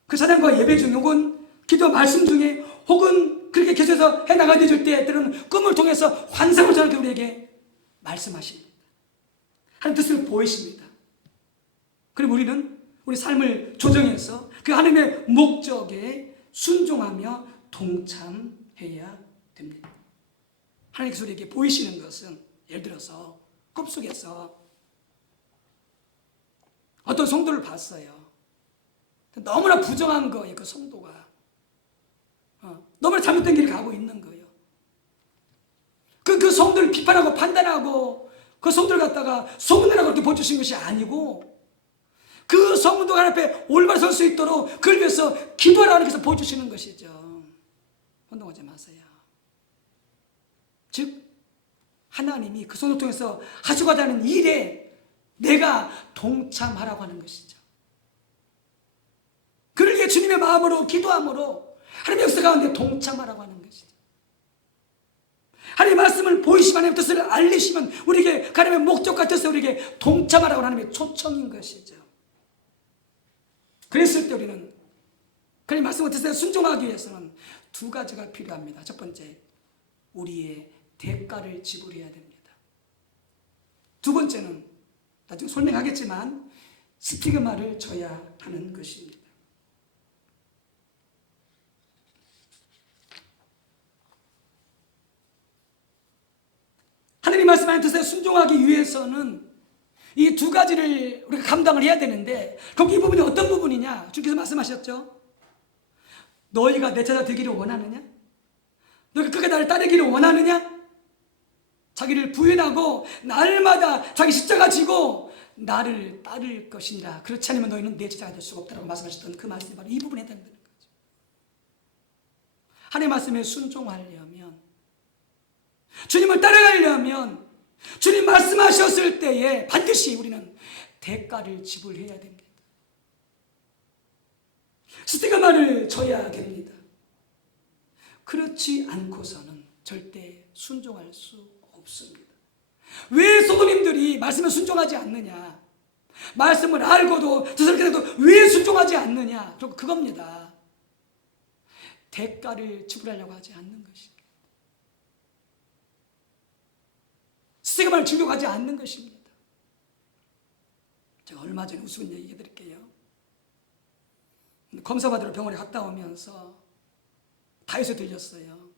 그 찬양과 예배 중에 혹은 기도 말씀 중에 혹은 그렇게 계속해서 해나가게 되질 때 때로는 꿈을 통해서 환상을 저렇게 우리에게 말씀하십니다. 하나님 뜻을 보이십니다. 그리고 우리는 우리 삶을 조정해서 그 하나님의 목적에 순종하며 동참해야 됩니다. 하나님께서 우리에게 보이시는 것은 예를 들어서 꿈속에서 어떤 성도를 봤어요. 너무나 부정한 거예요. 그 성도가 너무나 잘못된 길을 가고 있는 거예요. 그 성도를 비판하고 판단하고 그 성도를 갖다가 소문내라고 이렇게 보여주신 것이 아니고 그 성도가 하나님 앞에 올바로 설 수 있도록 그를 위해서 기도하라고 하나님께서 보여주시는 것이죠. 혼동하지 마세요. 즉 하나님이 그 성도를 통해서 하시고자 하는 일에 내가 동참하라고 하는 것이죠. 그를 위해 주님의 마음으로 기도함으로 하나님의 역사 가운데 동참하라고 하는 것이죠. 하나님의 말씀을 보이시면 하나님의 뜻을 알리시면 우리에게 하나님의 목적과 뜻에 우리에게 동참하라고 하나님의 초청인 것이죠. 그랬을 때 우리는 하나님의 말씀과 뜻에 순종하기 위해서는 두 가지가 필요합니다. 첫 번째, 우리의 대가를 지불해야 됩니다. 두 번째는 나중에 설명하겠지만 스티그마를 져야 하는 것입니다. 하나님 말씀하는 뜻에 순종하기 위해서는 이 두 가지를 우리가 감당을 해야 되는데 거기 이 부분이 어떤 부분이냐? 주께서 말씀하셨죠. 너희가 내 제자 되기를 원하느냐? 너희가 끝까지 나를 따르기를 원하느냐? 자기를 부인하고 날마다 자기 십자가 지고 나를 따를 것이니라. 그렇지 않으면 너희는 내 제자가 될 수가 없다라고 말씀하셨던 그 말씀이 바로 이 부분에 해당되는 거죠. 하나님의 말씀에 순종하려면, 주님을 따라가려면 주님 말씀하셨을 때에 반드시 우리는 대가를 지불해야 됩니다. 스티그마를 져야 됩니다. 그렇지 않고서는 절대 순종할 수 없습니다. 왜 소돔인들이 말씀에 순종하지 않느냐? 말씀을 알고도 저렇게 해도 왜 순종하지 않느냐? 그겁니다. 대가를 지불하려고 하지 않는 것입니다. 스티그마를 지려고 하지 않는 것입니다. 제가 얼마 전에 우스운 얘기 해드릴게요. 검사받으러 병원에 갔다 오면서 다이소에 들렸어요.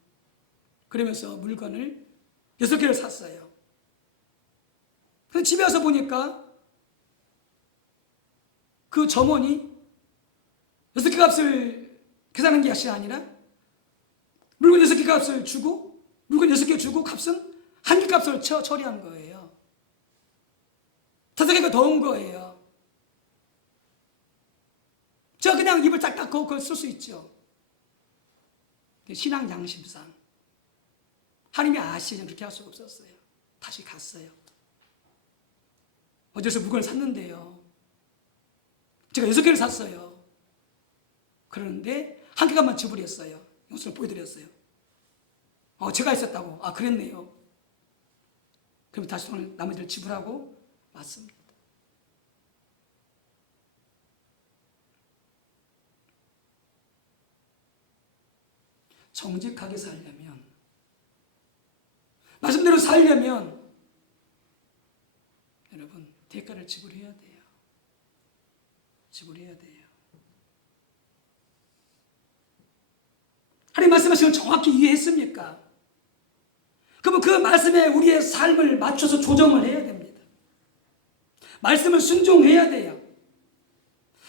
그러면서 물건을 6개를 샀어요. 근데 집에 와서 보니까 그 점원이 6개 값을 계산한 게 아니라 물건 6개 값을 주고 물건 6개 주고 값은 한 개 값을 처리한 거예요. 5개가 더 온 거예요. 제가 그냥 입을 딱 닫고 그걸 쓸 수 있죠. 신앙 양심상 하나님이 아시면 그렇게 할 수가 없었어요. 다시 갔어요. 어디서 물건을 샀는데요. 제가 6개를 샀어요. 그런데 한 개값만 지불했어요. 영수를 보여드렸어요. 제가 있었다고. 그랬네요. 그럼 다시 돈을 나머지를 지불하고 왔습니다. 정직하게 살려면, 말씀대로 살려면 여러분 대가를 지불해야 돼요. 지불해야 돼요. 하나님 말씀하신 걸 정확히 이해했습니까? 그러면 그 말씀에 우리의 삶을 맞춰서 조정을 해야 됩니다. 말씀을 순종해야 돼요.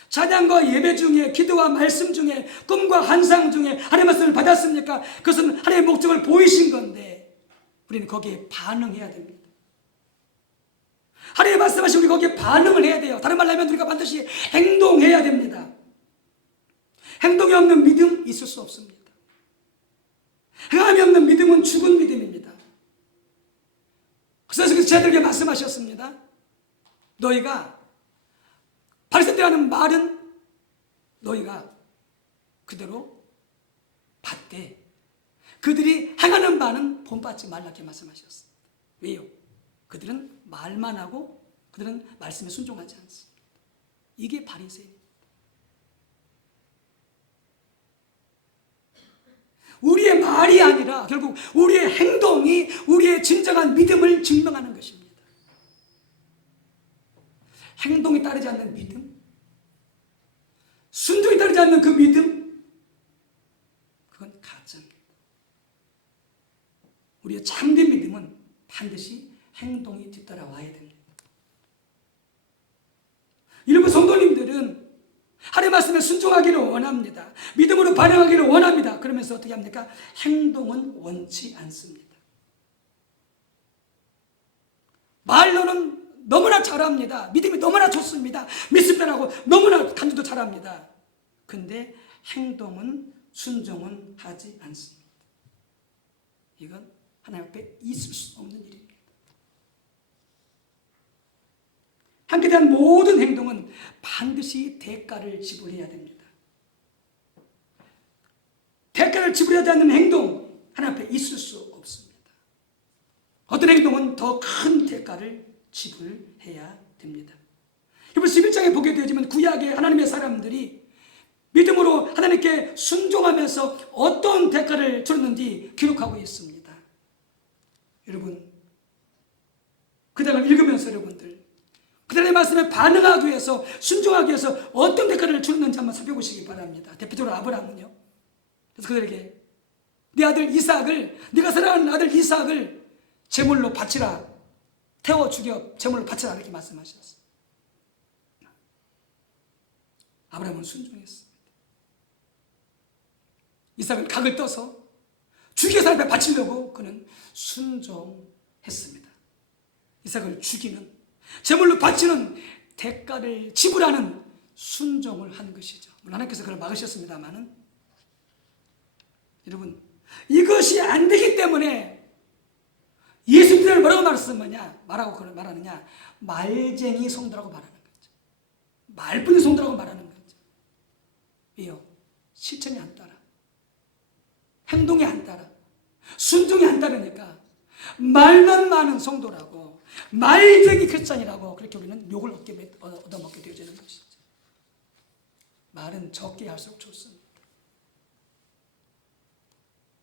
찬양과 예배 중에, 기도와 말씀 중에, 꿈과 환상 중에 하나님의 말씀을 받았습니까? 그것은 하나님의 목적을 보이신 건데 우리는 거기에 반응해야 됩니다. 하나님의 말씀하신 우리 거기에 반응을 해야 돼요. 다른 말로 하면 우리가 반드시 행동해야 됩니다. 행동이 없는 믿음 있을 수 없습니다. 행함이 없는 믿음은 죽은 믿음입니다. 그래서 제자들에게 말씀하셨습니다. 너희가 바리새인들이 하는 말은 너희가 그대로 받되 그들이 행하는 바는 본받지 말라 이렇게 말씀하셨습니다. 왜요? 그들은 말만 하고 그들은 말씀에 순종하지 않습니다. 이게 바리새인입니다. 우리의 말이 아니라 결국 우리의 행동이 우리의 진정한 믿음을 증명하는 것입니다. 행동이 따르지 않는 믿음, 순종이 따르지 않는 그 믿음, 그건 가짜입니다. 우리의 참된 믿음은 반드시 행동이 뒤따라와야 됩니다. 이러면 성도님들은 하나님의 말씀에 순종하기를 원합니다. 믿음으로 반응하기를 원합니다. 그러면서 어떻게 합니까? 행동은 원치 않습니다. 말로는 너무나 잘합니다. 믿음이 너무나 좋습니다. 믿음대로하고 너무나 간주도 잘합니다. 근데 행동은 순종은 하지 않습니다. 이건 하나님 앞에 있을 수 없는 일입니다. 하나님께 대한 모든 행동은 반드시 대가를 지불해야 됩니다. 대가를 지불하지 않는 행동 하나님 앞에 있을 수 없습니다. 어떤 행동은 더 큰 대가를 지불해야 됩니다. 이번 11장에 보게 되지만 구약의 하나님의 사람들이 믿음으로 하나님께 순종하면서 어떤 대가를 치렀는지 기록하고 있습니다. 여러분, 그 장을 읽으면서 여러분들 그 하나님의 말씀에 반응하기 위해서 순종하기 위해서 어떤 대가를 치렀는지 한번 살펴보시기 바랍니다. 대표적으로 아브라함은요. 그래서 그들에게 네 아들 이삭을, 네가 사랑하는 아들 이삭을 제물로 바치라, 태워 죽여 제물로 바치라 이렇게 말씀하셨어요. 아브라함은 순종했습니다. 이삭을 각을 떠서 죽여서 앞에 바치려고 그는 순종했습니다. 이삭을 죽이는, 제물로 바치는 대가를 지불하는 순종을 한 것이죠. 물론 하나님께서 그걸 막으셨습니다만은, 여러분, 이것이 안 되기 때문에 예수님을 뭐라고 말하느냐? 말쟁이 성도라고 말하는 거죠. 말뿐인 성도라고 말하는 거죠. 왜요? 실천이 안 따라, 행동이 안 따라, 순종이 안 따르니까 말만 많은 성도라고, 말쟁이 크리스찬이라고 그렇게 우리는 욕을 얻어먹게 되어지는 것이죠. 말은 적게 할수록 좋습니다.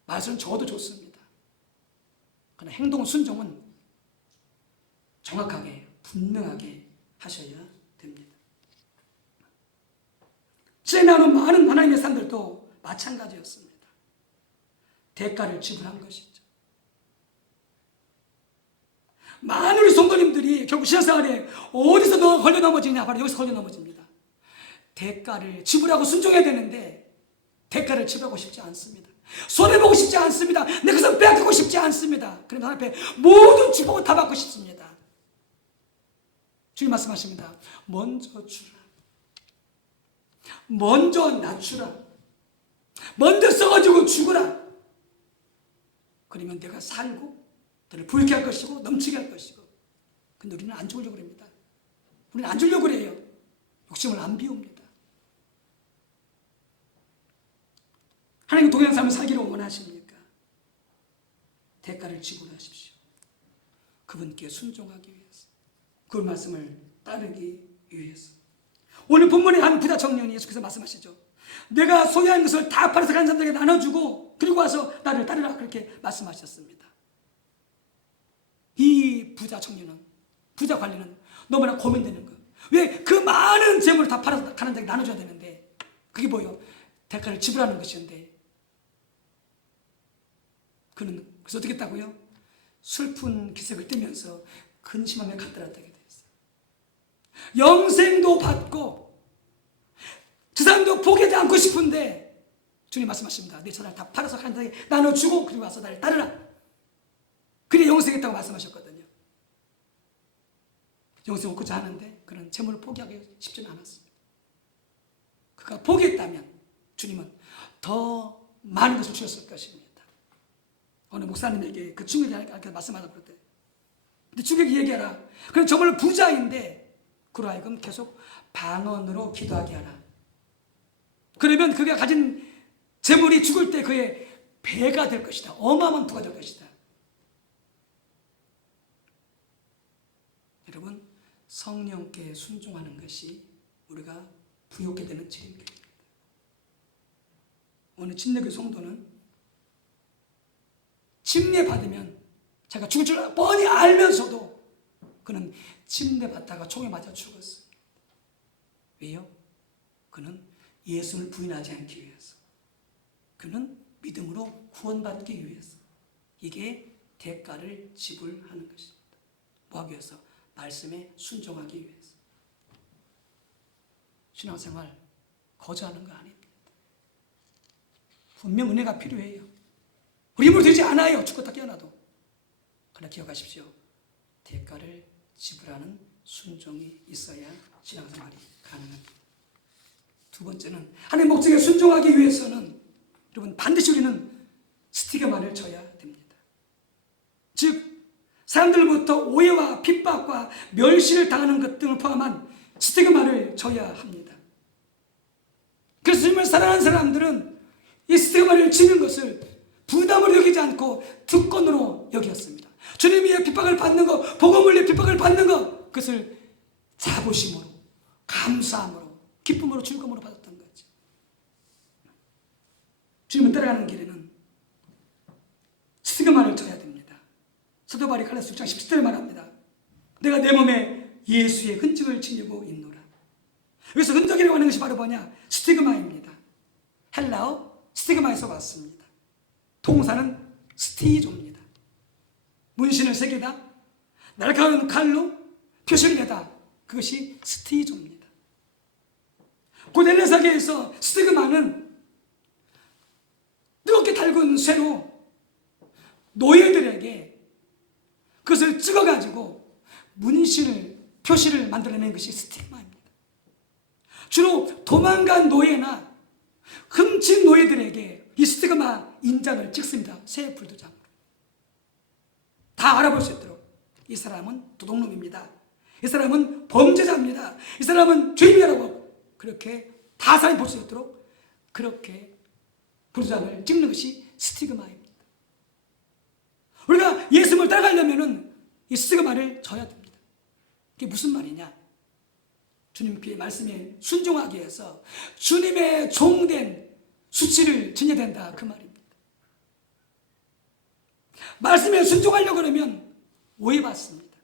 말은 적어도 좋습니다. 그러나 행동 순종은 정확하게 분명하게 하셔야 됩니다. 지나는 많은 하나님의 사람들도 마찬가지였습니다. 대가를 지불한 것이죠. 많은 우리 성도님들이 결국 신앙생활에 어디서 너 걸려 넘어지냐? 바로 여기서 걸려 넘어집니다. 대가를 지불하고 순종해야 되는데 대가를 지불하고 싶지 않습니다. 손해보고 싶지 않습니다. 내 것을 빼앗기고 싶지 않습니다. 그러면 하나님 앞에 모든 축복을 다 받고 싶습니다. 주님 말씀하십니다. 먼저 주라, 먼저 낮추라, 먼저 써가지고 죽으라. 그러면 내가 살고 너를 부유케 할 것이고 넘치게 할 것이고. 근데 우리는 안 죽으려고 합니다. 우리는 안 주려고 그래요. 욕심을 안 비웁니다. 하나님 동일한 삶을 살기를 원하십니까? 대가를 지불하십시오. 그분께 순종하기 위해서, 그 말씀을 따르기 위해서. 오늘 본문의 한 부자 청년이 예수께서 말씀하시죠. 내가 소유한 것을 다 팔아서 가는 사람들에게 나눠주고 그리고 와서 나를 따르라 그렇게 말씀하셨습니다. 이 부자 청년은, 부자 관리는 너무나 고민되는 거예요. 왜 그 많은 재물을 다 팔아서 가는 자에게 나눠줘야 되는데 그게 뭐예요? 대가를 지불하는 것이었는데 그는 그래서 어떻게 했다고요? 슬픈 기색을 띠면서 근심하며 갖다 놨다게 됐어요. 영생도 받고 저 사람도 포기하지 않고 싶은데 주님 말씀하십니다. 내 자를 다 팔아서 하나님께 나눠주고 그리고 와서 나를 따르라. 그래 영생이 있다고 말씀하셨거든요. 영생 얻고자 하는데 그런 재물을 포기하기 쉽지는 않았습니다. 그가 포기했다면 주님은 더 많은 것을 주셨을 것입니다. 어느 목사님에게 그 중국에 말씀하다 그럴 때 근데 중국에 얘기하라. 그럼 정말 부자인데 그로 하여금 계속 방언으로 기도하게 하라. 그러면 그가 가진 재물이 죽을 때 그의 배가 될 것이다. 어마어마한 부가 될 것이다. 여러분, 성령께 순종하는 것이 우리가 부욕게 되는 지름길입니다. 어느 침례교 성도는 침례받으면 자기가 죽을 줄 뻔히 알면서도 그는 침례받다가 총에 맞아 죽었습니다. 왜요? 그는 예수를 부인하지 않기 위해서, 그는 믿음으로 구원받기 위해서, 이게 대가를 지불하는 것입니다. 뭐하기 위해서? 말씀에 순종하기 위해서. 신앙생활 거저하는 거 아닙니다. 분명 은혜가 필요해요. 우리 힘으로 되지 않아요. 죽었다 깨어나도. 그러나 기억하십시오. 대가를 지불하는 순종이 있어야 신앙생활이 가능합니다. 두 번째는 하나님의 목적에 순종하기 위해서는 여러분 반드시 우리는 스티그마를 져야 됩니다. 즉 사람들로부터 오해와 핍박과 멸시를 당하는 것 등을 포함한 스티그마를 져야 합니다. 그래서 주님을 사랑하는 사람들은 이 스티그마를 지는 것을 부담으로 여기지 않고 특권으로 여겼습니다. 주님이 핍박을 받는 것, 복음을 위해 핍박을 받는 것, 그것을 자부심으로, 감사함으로, 기쁨으로, 즐거움으로 받았던 거죠. 주님을 따라가는 길에는 스티그마를 져야 됩니다. 사도 바울이 갈라디아서 6장 17절에 말합니다. 내가 내 몸에 예수의 흔적을 지니고 있노라. 여기서 흔적이라고 하는 것이 바로 뭐냐? 스티그마입니다. 헬라어 스티그마에서 왔습니다. 동사는 스티조입니다. 문신을 새기다, 날카로운 칼로 표시를 내다, 그것이 스티조입니다. 고대 헬라사계에서 스티그마는 뜨겁게 달군 쇠로 노예들에게 그것을 찍어가지고 문신을, 표시를 만들어내는 것이 스티그마입니다. 주로 도망간 노예나 훔친 노예들에게 이 스티그마 인장을 찍습니다. 새 불도장으로. 다 알아볼 수 있도록. 이 사람은 도둑놈입니다. 이 사람은 범죄자입니다. 이 사람은 죄인이라고 그렇게 다 사람이 볼 수 있도록 그렇게 불도장을 찍는 것이 스티그마입니다. 우리가 예수님을 따라가려면 이 스티그마를 져야 됩니다. 이게 무슨 말이냐? 주님의 말씀에 순종하기 위해서 주님의 종된 수치를 지녀야 된다, 그 말입니다. 말씀에 순종하려고 그러면 오해받습니다.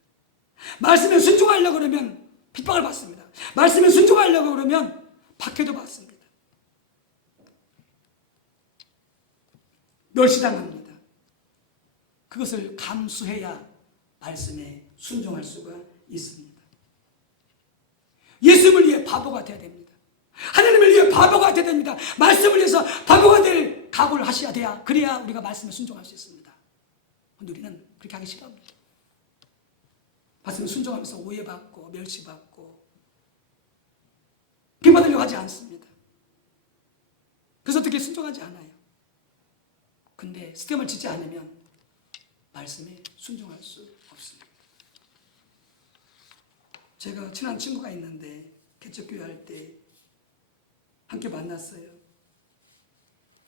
말씀에 순종하려고 그러면 핍박을 받습니다. 말씀에 순종하려고 그러면 박해도 받습니다. 멸시당합니다. 그것을 감수해야 말씀에 순종할 수가 있습니다. 예수님을 위해 바보가 되어야 됩니다. 하나님을 위해 바보가 되어야 됩니다. 말씀을 위해서 바보가 될 각오를 하셔야 돼야, 그래야 우리가 말씀에 순종할 수 있습니다. 근데 우리는 그렇게 하기 싫어합니다. 말씀에 순종하면서 오해받고 멸시받고 비판하려고 하지 않습니다. 그래서 어떻게 순종하지 않아요. 근데 스티그마를 지지 않으면 말씀에 순종할 수 없습니다. 제가 친한 친구가 있는데 개척교회 할 때 함께 만났어요.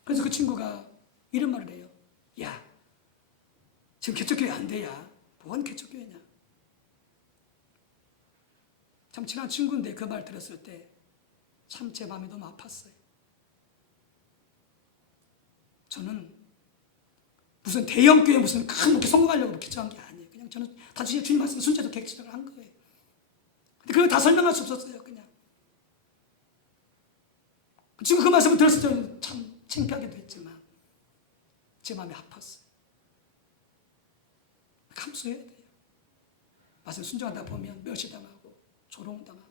그래서 그 친구가 이런 말을 해요. 야, 지금 개척교회 안 돼야. 뭔 개척교회냐. 참 친한 친구인데 그 말 들었을 때 참 제 마음이 너무 아팠어요. 저는 무슨 대형교회 무슨 큰 목회 성공하려고 개척한 게 아니에요. 그냥 저는 다 주님 말씀 순자도 개척을 한 거예요. 근데 그걸 다 설명할 수 없었어요. 그냥 지금 그 말씀을 들었을 때는 참 창피하기도 했지만 제 마음이 아팠어요. 감수해야 돼요. 말씀 순종하다 보면 멸시당하고 조롱당하고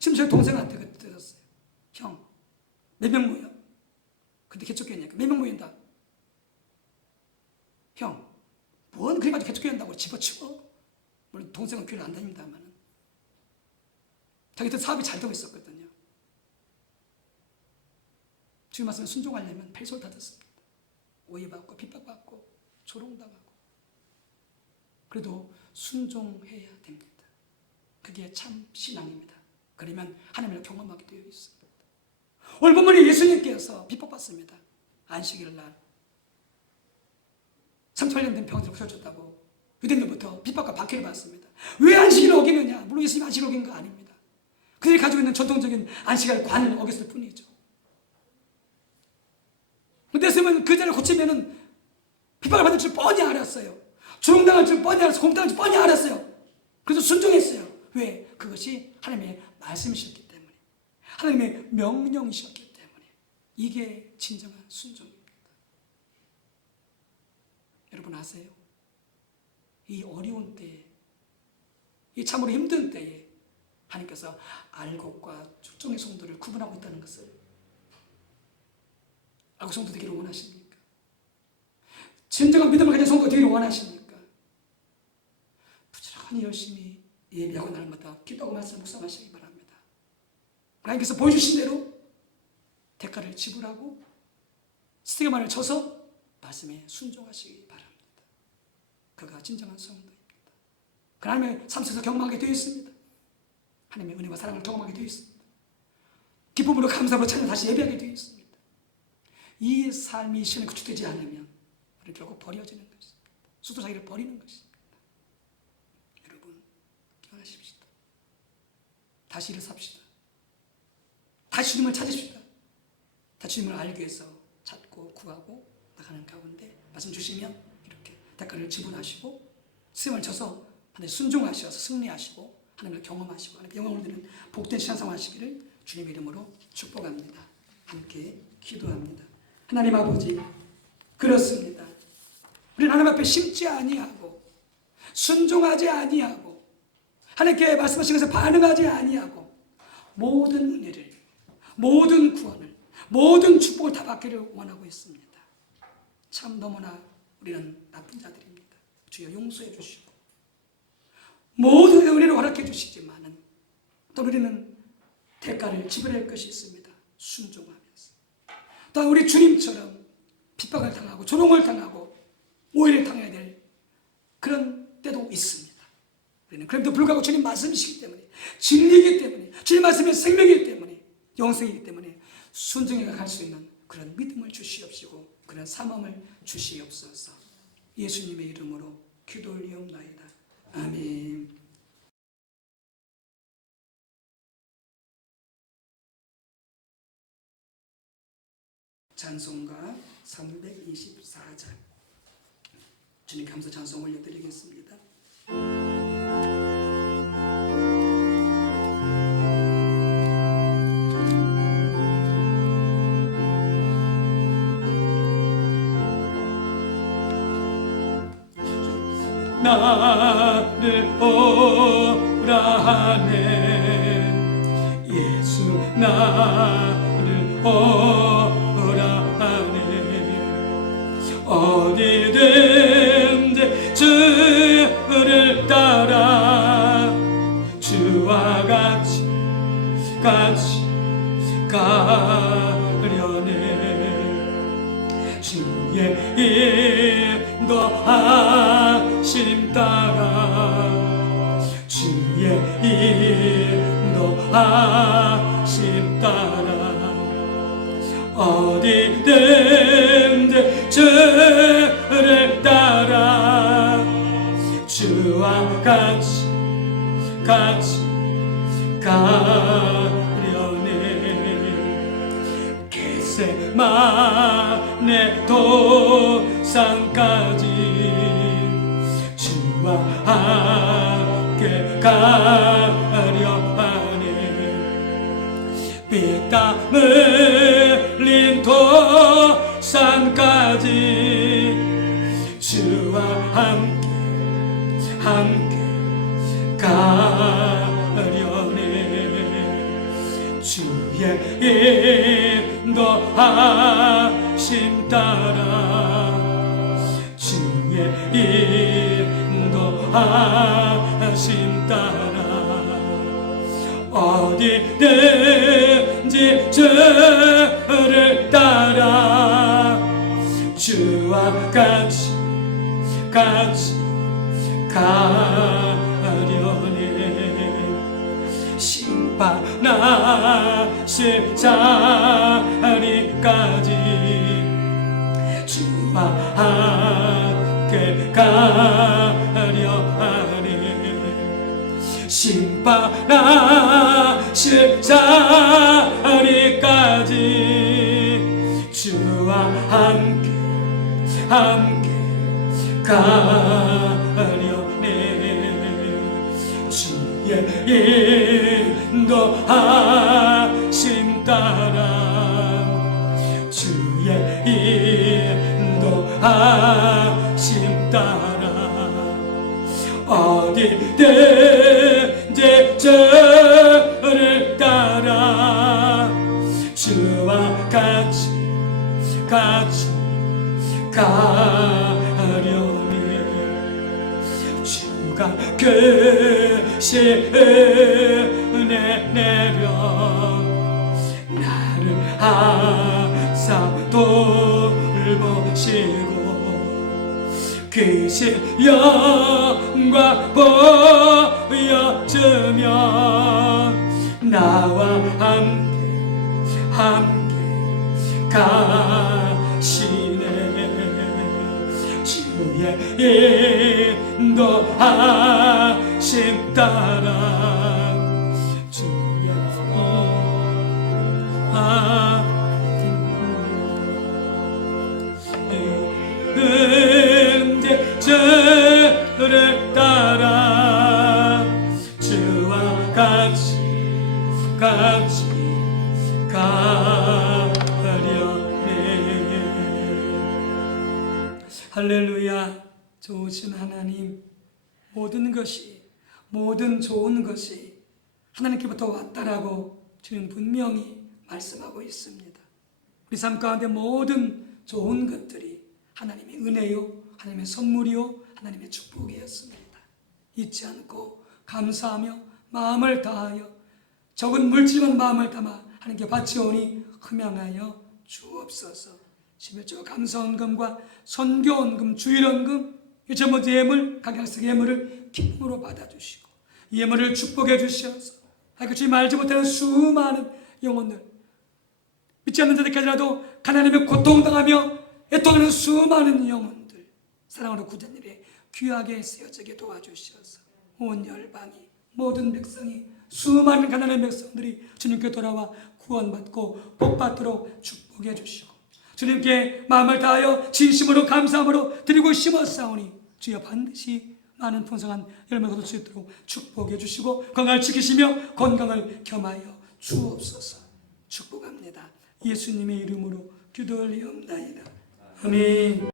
지금 저희 동생한테 그때 들었어요. 형, 몇 명 모여? 그때 개척교회니까 몇 명 모인다? 형, 뭔 그래가지고 개척교회 한다고 집어치워? 물론 동생은 교회를 안 다닙니다만 자기 때 사업이 잘 되고 있었거든요. 주님 말씀에 순종하려면 펠소를 다 듣습니다. 오해받고 핍박받고 조롱당하고 그래도 순종해야 됩니다. 그게 참 신앙입니다. 그러면 하나님을 경험하게 되어 있습니다. 오늘 본문에 예수님께서 핍박받습니다. 안식일 날 38년 된 병들을 고쳐줬다고 유대인들부터 핍박과 박해를 받습니다. 왜 안식일을 어기느냐? 물론 예수님 안식일을 어긴 거 아닙니다. 그들이 가지고 있는 전통적인 안식일 관을 어겼을 뿐이죠. 근데 예수님은 그 자를 고치면은 핍박을 받을 줄 뻔히 알았어요. 조롱당할 줄 뻔히 알았어요. 공당할 줄 뻔히 알았어요. 그래서 순종했어요. 왜? 그것이 하나님의 말씀이셨기 때문에, 하나님의 명령이셨기 때문에. 이게 진정한 순종입니다. 여러분 아세요? 이 어려운 때에, 이 참으로 힘든 때에 하나님께서 알곡과 축종의 성도를 구분하고 있다는 것을 알곡 성도 되기를 원하십니까? 진정한 믿음을 가진 성도 되기를 원하십니까? 부지런히 열심히 예배하고 날마다 기도하고 말씀 묵상하시기 바랍니다. 하나님께서 보여주신 대로 대가를 지불하고 스티그마를 쳐서 말씀에 순종하시기 바랍니다. 그가 진정한 성도입니다. 하나님의 삶 속에서 경험하게 되어 있습니다. 하나님의 은혜와 사랑을 경험하게 되어 있습니다. 기쁨으로 감사로 찬양 다시 예배하게 되어 있습니다. 이 삶이 시간에 구축되지 않으면 우리는 결국 버려지는 것입니다. 스스로 자기를 버리는 것입니다. 여러분 깨어나십시다. 다시 일어섭시다. 다시 주님을 찾으십시다. 다시 주님을 알기 위해서 찾고 구하고 나가는 가운데 말씀 주시면 이렇게 대가를 지불하시고 스승을 쳐서 반드시 순종하셔서 승리하시고 하나님을 경험하시고 하나님의 영광을 드리는 복된 신앙생활 하시기를 주님의 이름으로 축복합니다. 함께 기도합니다. 하나님 아버지, 그렇습니다. 우리는 하나님 앞에 심지 아니하고 순종하지 아니하고 하나님께 말씀하신 것에 반응하지 아니하고 모든 은혜를, 모든 구원을, 모든 축복을 다 받기를 원하고 있습니다. 참 너무나 우리는 나쁜 자들입니다. 주여 용서해 주시고 모든 은혜를 허락해 주시지만은 또 우리는 대가를 지불할 것이 있습니다. 순종하면서 또 우리 주님처럼 핍박을 당하고 조롱을 당하고 오해를 당해야 될 그런 때도 있습니다. 우리는 그럼에도 불구하고 주님 말씀이시기 때문에, 진리이기 때문에, 주님 말씀의 생명이기 때문에, 영생이기 때문에 순종해 갈 수 있는 그런 믿음을 주시옵시고 그런 사명을 주시옵소서. 예수님의 이름으로 기도 올리옵나이다. 아멘. 찬송가 324장 주님 감사 찬송 올려드리겠습니다. 나를 오라 하네 예수 나를 오라 하네 어디든지 주를 따라 주와 같이 가려네 주의 인도하심 따라 주의 인도하심 따라 어디든지 주를 따라 주와 같이 가려네 겟세마네 도상까지 주와 함께 가려 하네 피땀 흘린 도상까지 주와 함께 가려네 주의 인도하심 따라 주의 인도하심 따라 어디든지 주를 따라 주와 같이 가려네 심판하실 자리까지 주와 함께 가려 하네 심판하실 자리까지 주와 함께 가려네 주의 인도하심 따라 주의 인도하심 따라 어디든지 주를 따라 주와 같이 가려네 주가 크신 은혜 내려 나를 항상 돌보시고 크신 영광 보여주며 나와 함께 가시네 주의 인도하심 따라 주의 주를 따라 주와 같이 가려네 할렐루야. 좋으신 하나님, 모든 좋은 것이 하나님께부터 왔다라고 주님 분명히 말씀하고 있습니다. 우리 삶 가운데 모든 좋은 것들이 하나님의 은혜요, 하나님의 선물이요, 하나님의 축복이었습니다. 잊지 않고 감사하며 마음을 다하여 적은 물질만 마음을 담아 하나님께 바치오니 흠양하여 주옵소서. 11조 감사헌금과 선교헌금, 주일헌금, 전부 예물, 각양석 예물을 기쁨으로 받아주시고 이 예물을 축복해 주셔서 주님 알지 못하는 수많은 영혼들, 믿지 않는 자들까지라도 하나님의 고통당하며 애통하는 수많은 영혼들 사랑으로 구전 일에 귀하게 쓰여지게 도와주셔서 온 열방이, 모든 백성이, 수많은 가난한 백성들이 주님께 돌아와 구원받고 복받도록 축복해 주시고 주님께 마음을 다하여 진심으로 감사함으로 드리고 심었사오니 주여 반드시 많은 풍성한 열매가 거둘 수 있도록 축복해 주시고 건강을 지키시며 건강을 겸하여 주옵소서. 축복합니다. 예수님의 이름으로 기도 올리옵나이다. 아멘.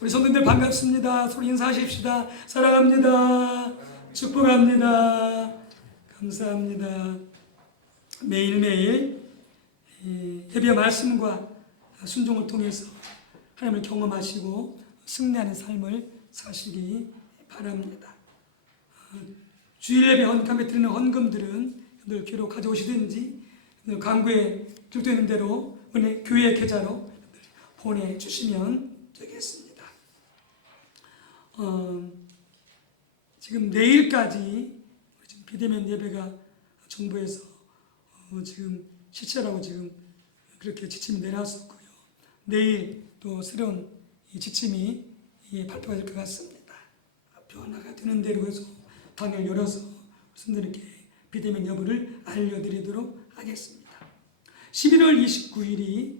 우리 성도님들 반갑습니다. 서로 인사하십시다. 사랑합니다. 축복합니다. 감사합니다. 매일매일 예배의 말씀과 순종을 통해서 하나님을 경험하시고 승리하는 삶을 사시기 바랍니다. 주일 예배 헌금에 드리는 헌금들은 늘 교회로 가져오시든지 광고에 기록되어 있는 대로 은혜 교회 계좌로 보내주시면 되겠습니다. 지금 내일까지 지금 비대면 예배가 정부에서 지금 실시하라고 지금 그렇게 지침이 내놨었고요. 내일 또 새로운 이 지침이 발표가 될 것 같습니다. 변화가 되는 대로 해서 당일 열어서 여러분들께 비대면 여부를 알려드리도록 하겠습니다. 11월 29일이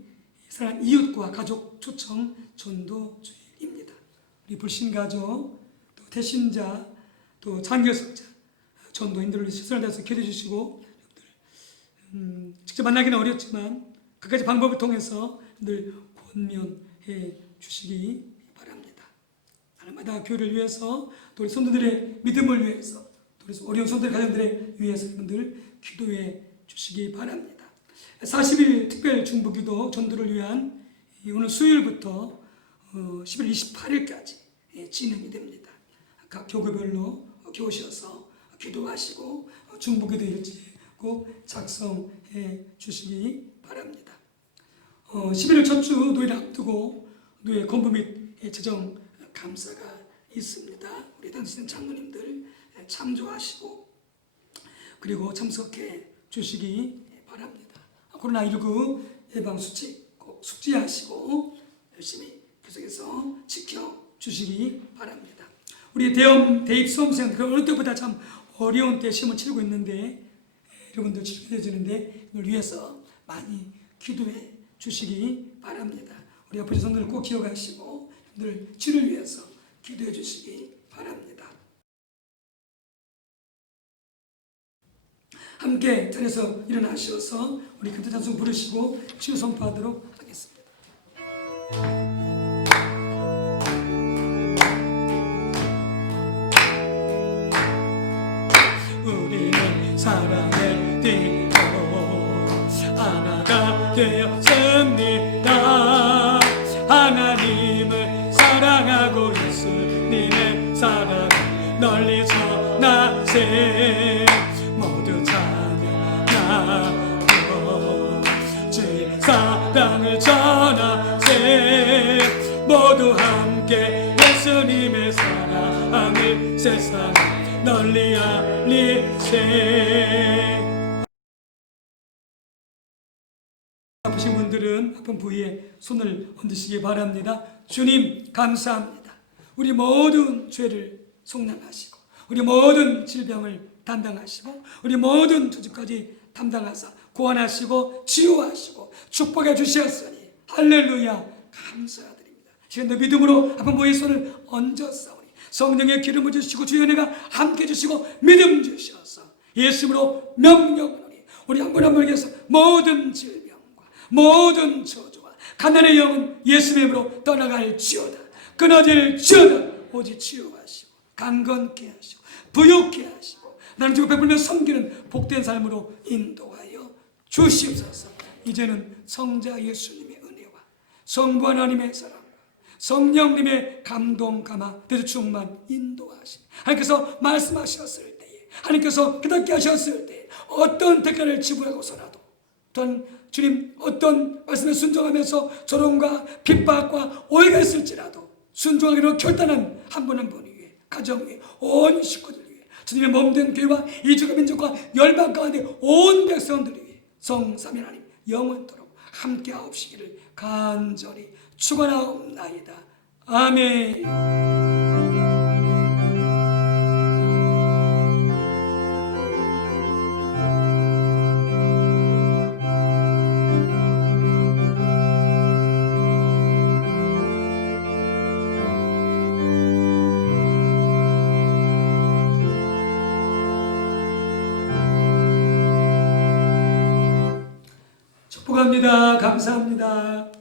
사랑 이웃과 가족 초청 전도주일입니다. 우리 불신가족, 또 대신자, 또 장교석자, 전도인들을 시선을 다해서 기도해 주시고 직접 만나기는 어렵지만 그까지 방법을 통해서 늘 권면해 주시기 바랍니다. 날마다 교회를 위해서 또 우리 성도들의 믿음을 위해서 그래서 어려운 손들 가정들에 위해서 여러분들 기도해 주시기 바랍니다. 40일 특별 중보기도 전도를 위한 오늘 수요일부터 10월 28일까지 진행이 됩니다. 각 교구별로 교셔서 기도하시고 중보기도 일지 꼭 작성해 주시기 바랍니다. 11월 첫 주 노예를 앞두고 노예 건부 및 재정 감사가 있습니다. 우리 당신 장로님들 참조하시고 그리고 참석해 주시기 바랍니다. 코로나19 예방 수칙 꼭 숙지하시고 열심히 계속해서 지켜주시기 바랍니다. 우리 대입 수험생들 어느 때보다 참 어려운 때 시험을 치르고 있는데 여러분들 치료해 주는데 이걸 위해서 많이 기도해 주시기 바랍니다. 우리 아버지 성도를 꼭 기억하시고 늘 치료를 위해서 기도해 주시기 바랍니다. 함께 자리에서 일어나셔서 우리 금태 찬송 부르시고 치유 선포하도록 하겠습니다. 우리는 사랑의 띠로 하나가 되었습니다. 하나님을 사랑하고 예수님의 사랑을 널리 전하세. 모두 찬양하고 주의 사랑을 전하세. 모두 함께 예수님의 사랑을 세상에 널리 알리세. 아프신 분들은 아픈 부위에 손을 얹으시기 바랍니다. 주님 감사합니다. 우리 모든 죄를 속량하시고 우리 모든 질병을 담당하시고 우리 모든 조직까지 담당하사 구원하시고 치유하시고 축복해 주셨으니 할렐루야 감사드립니다. 지금도 믿음으로 아픈 부위에 손을 얹었사오니 성령의 기름을 주시고 주의 은혜가 함께 주시고 믿음 주셔서 예수님으로 명령하노니 우리 한 분 한 분에게서 모든 질병과 모든 저주와 가난의 영은 예수님의 이름으로 떠나갈지어다. 끊어질지어다. 오직 치유하시고 강건케 하시고 부욕케 하시고 나는 지금 베풀며 섬기는 복된 삶으로 인도하여 주시옵소서. 이제는 성자 예수님의 은혜와 성부 하나님의 사랑과 성령님의 감동 감화 대주 충만 인도하심 하나님께서 말씀하셨을 때에 하나님께서 깨닫게 하셨을 때에 어떤 대가를 지불하고서라도 또한 주님 어떤 말씀에 순종하면서 조롱과 핍박과 오해가 있을지라도 순종하기로 결단한 한 분 한 분 위해 가정 위해 온 식구들 위해 주님의 몸된 교회와 이주가 민족과 열방 가운데 온 백성들 위해 성삼위 하나님 영원토록 함께하옵시기를 간절히 축원하옵나이다. 아멘. 축복합니다. 감사합니다.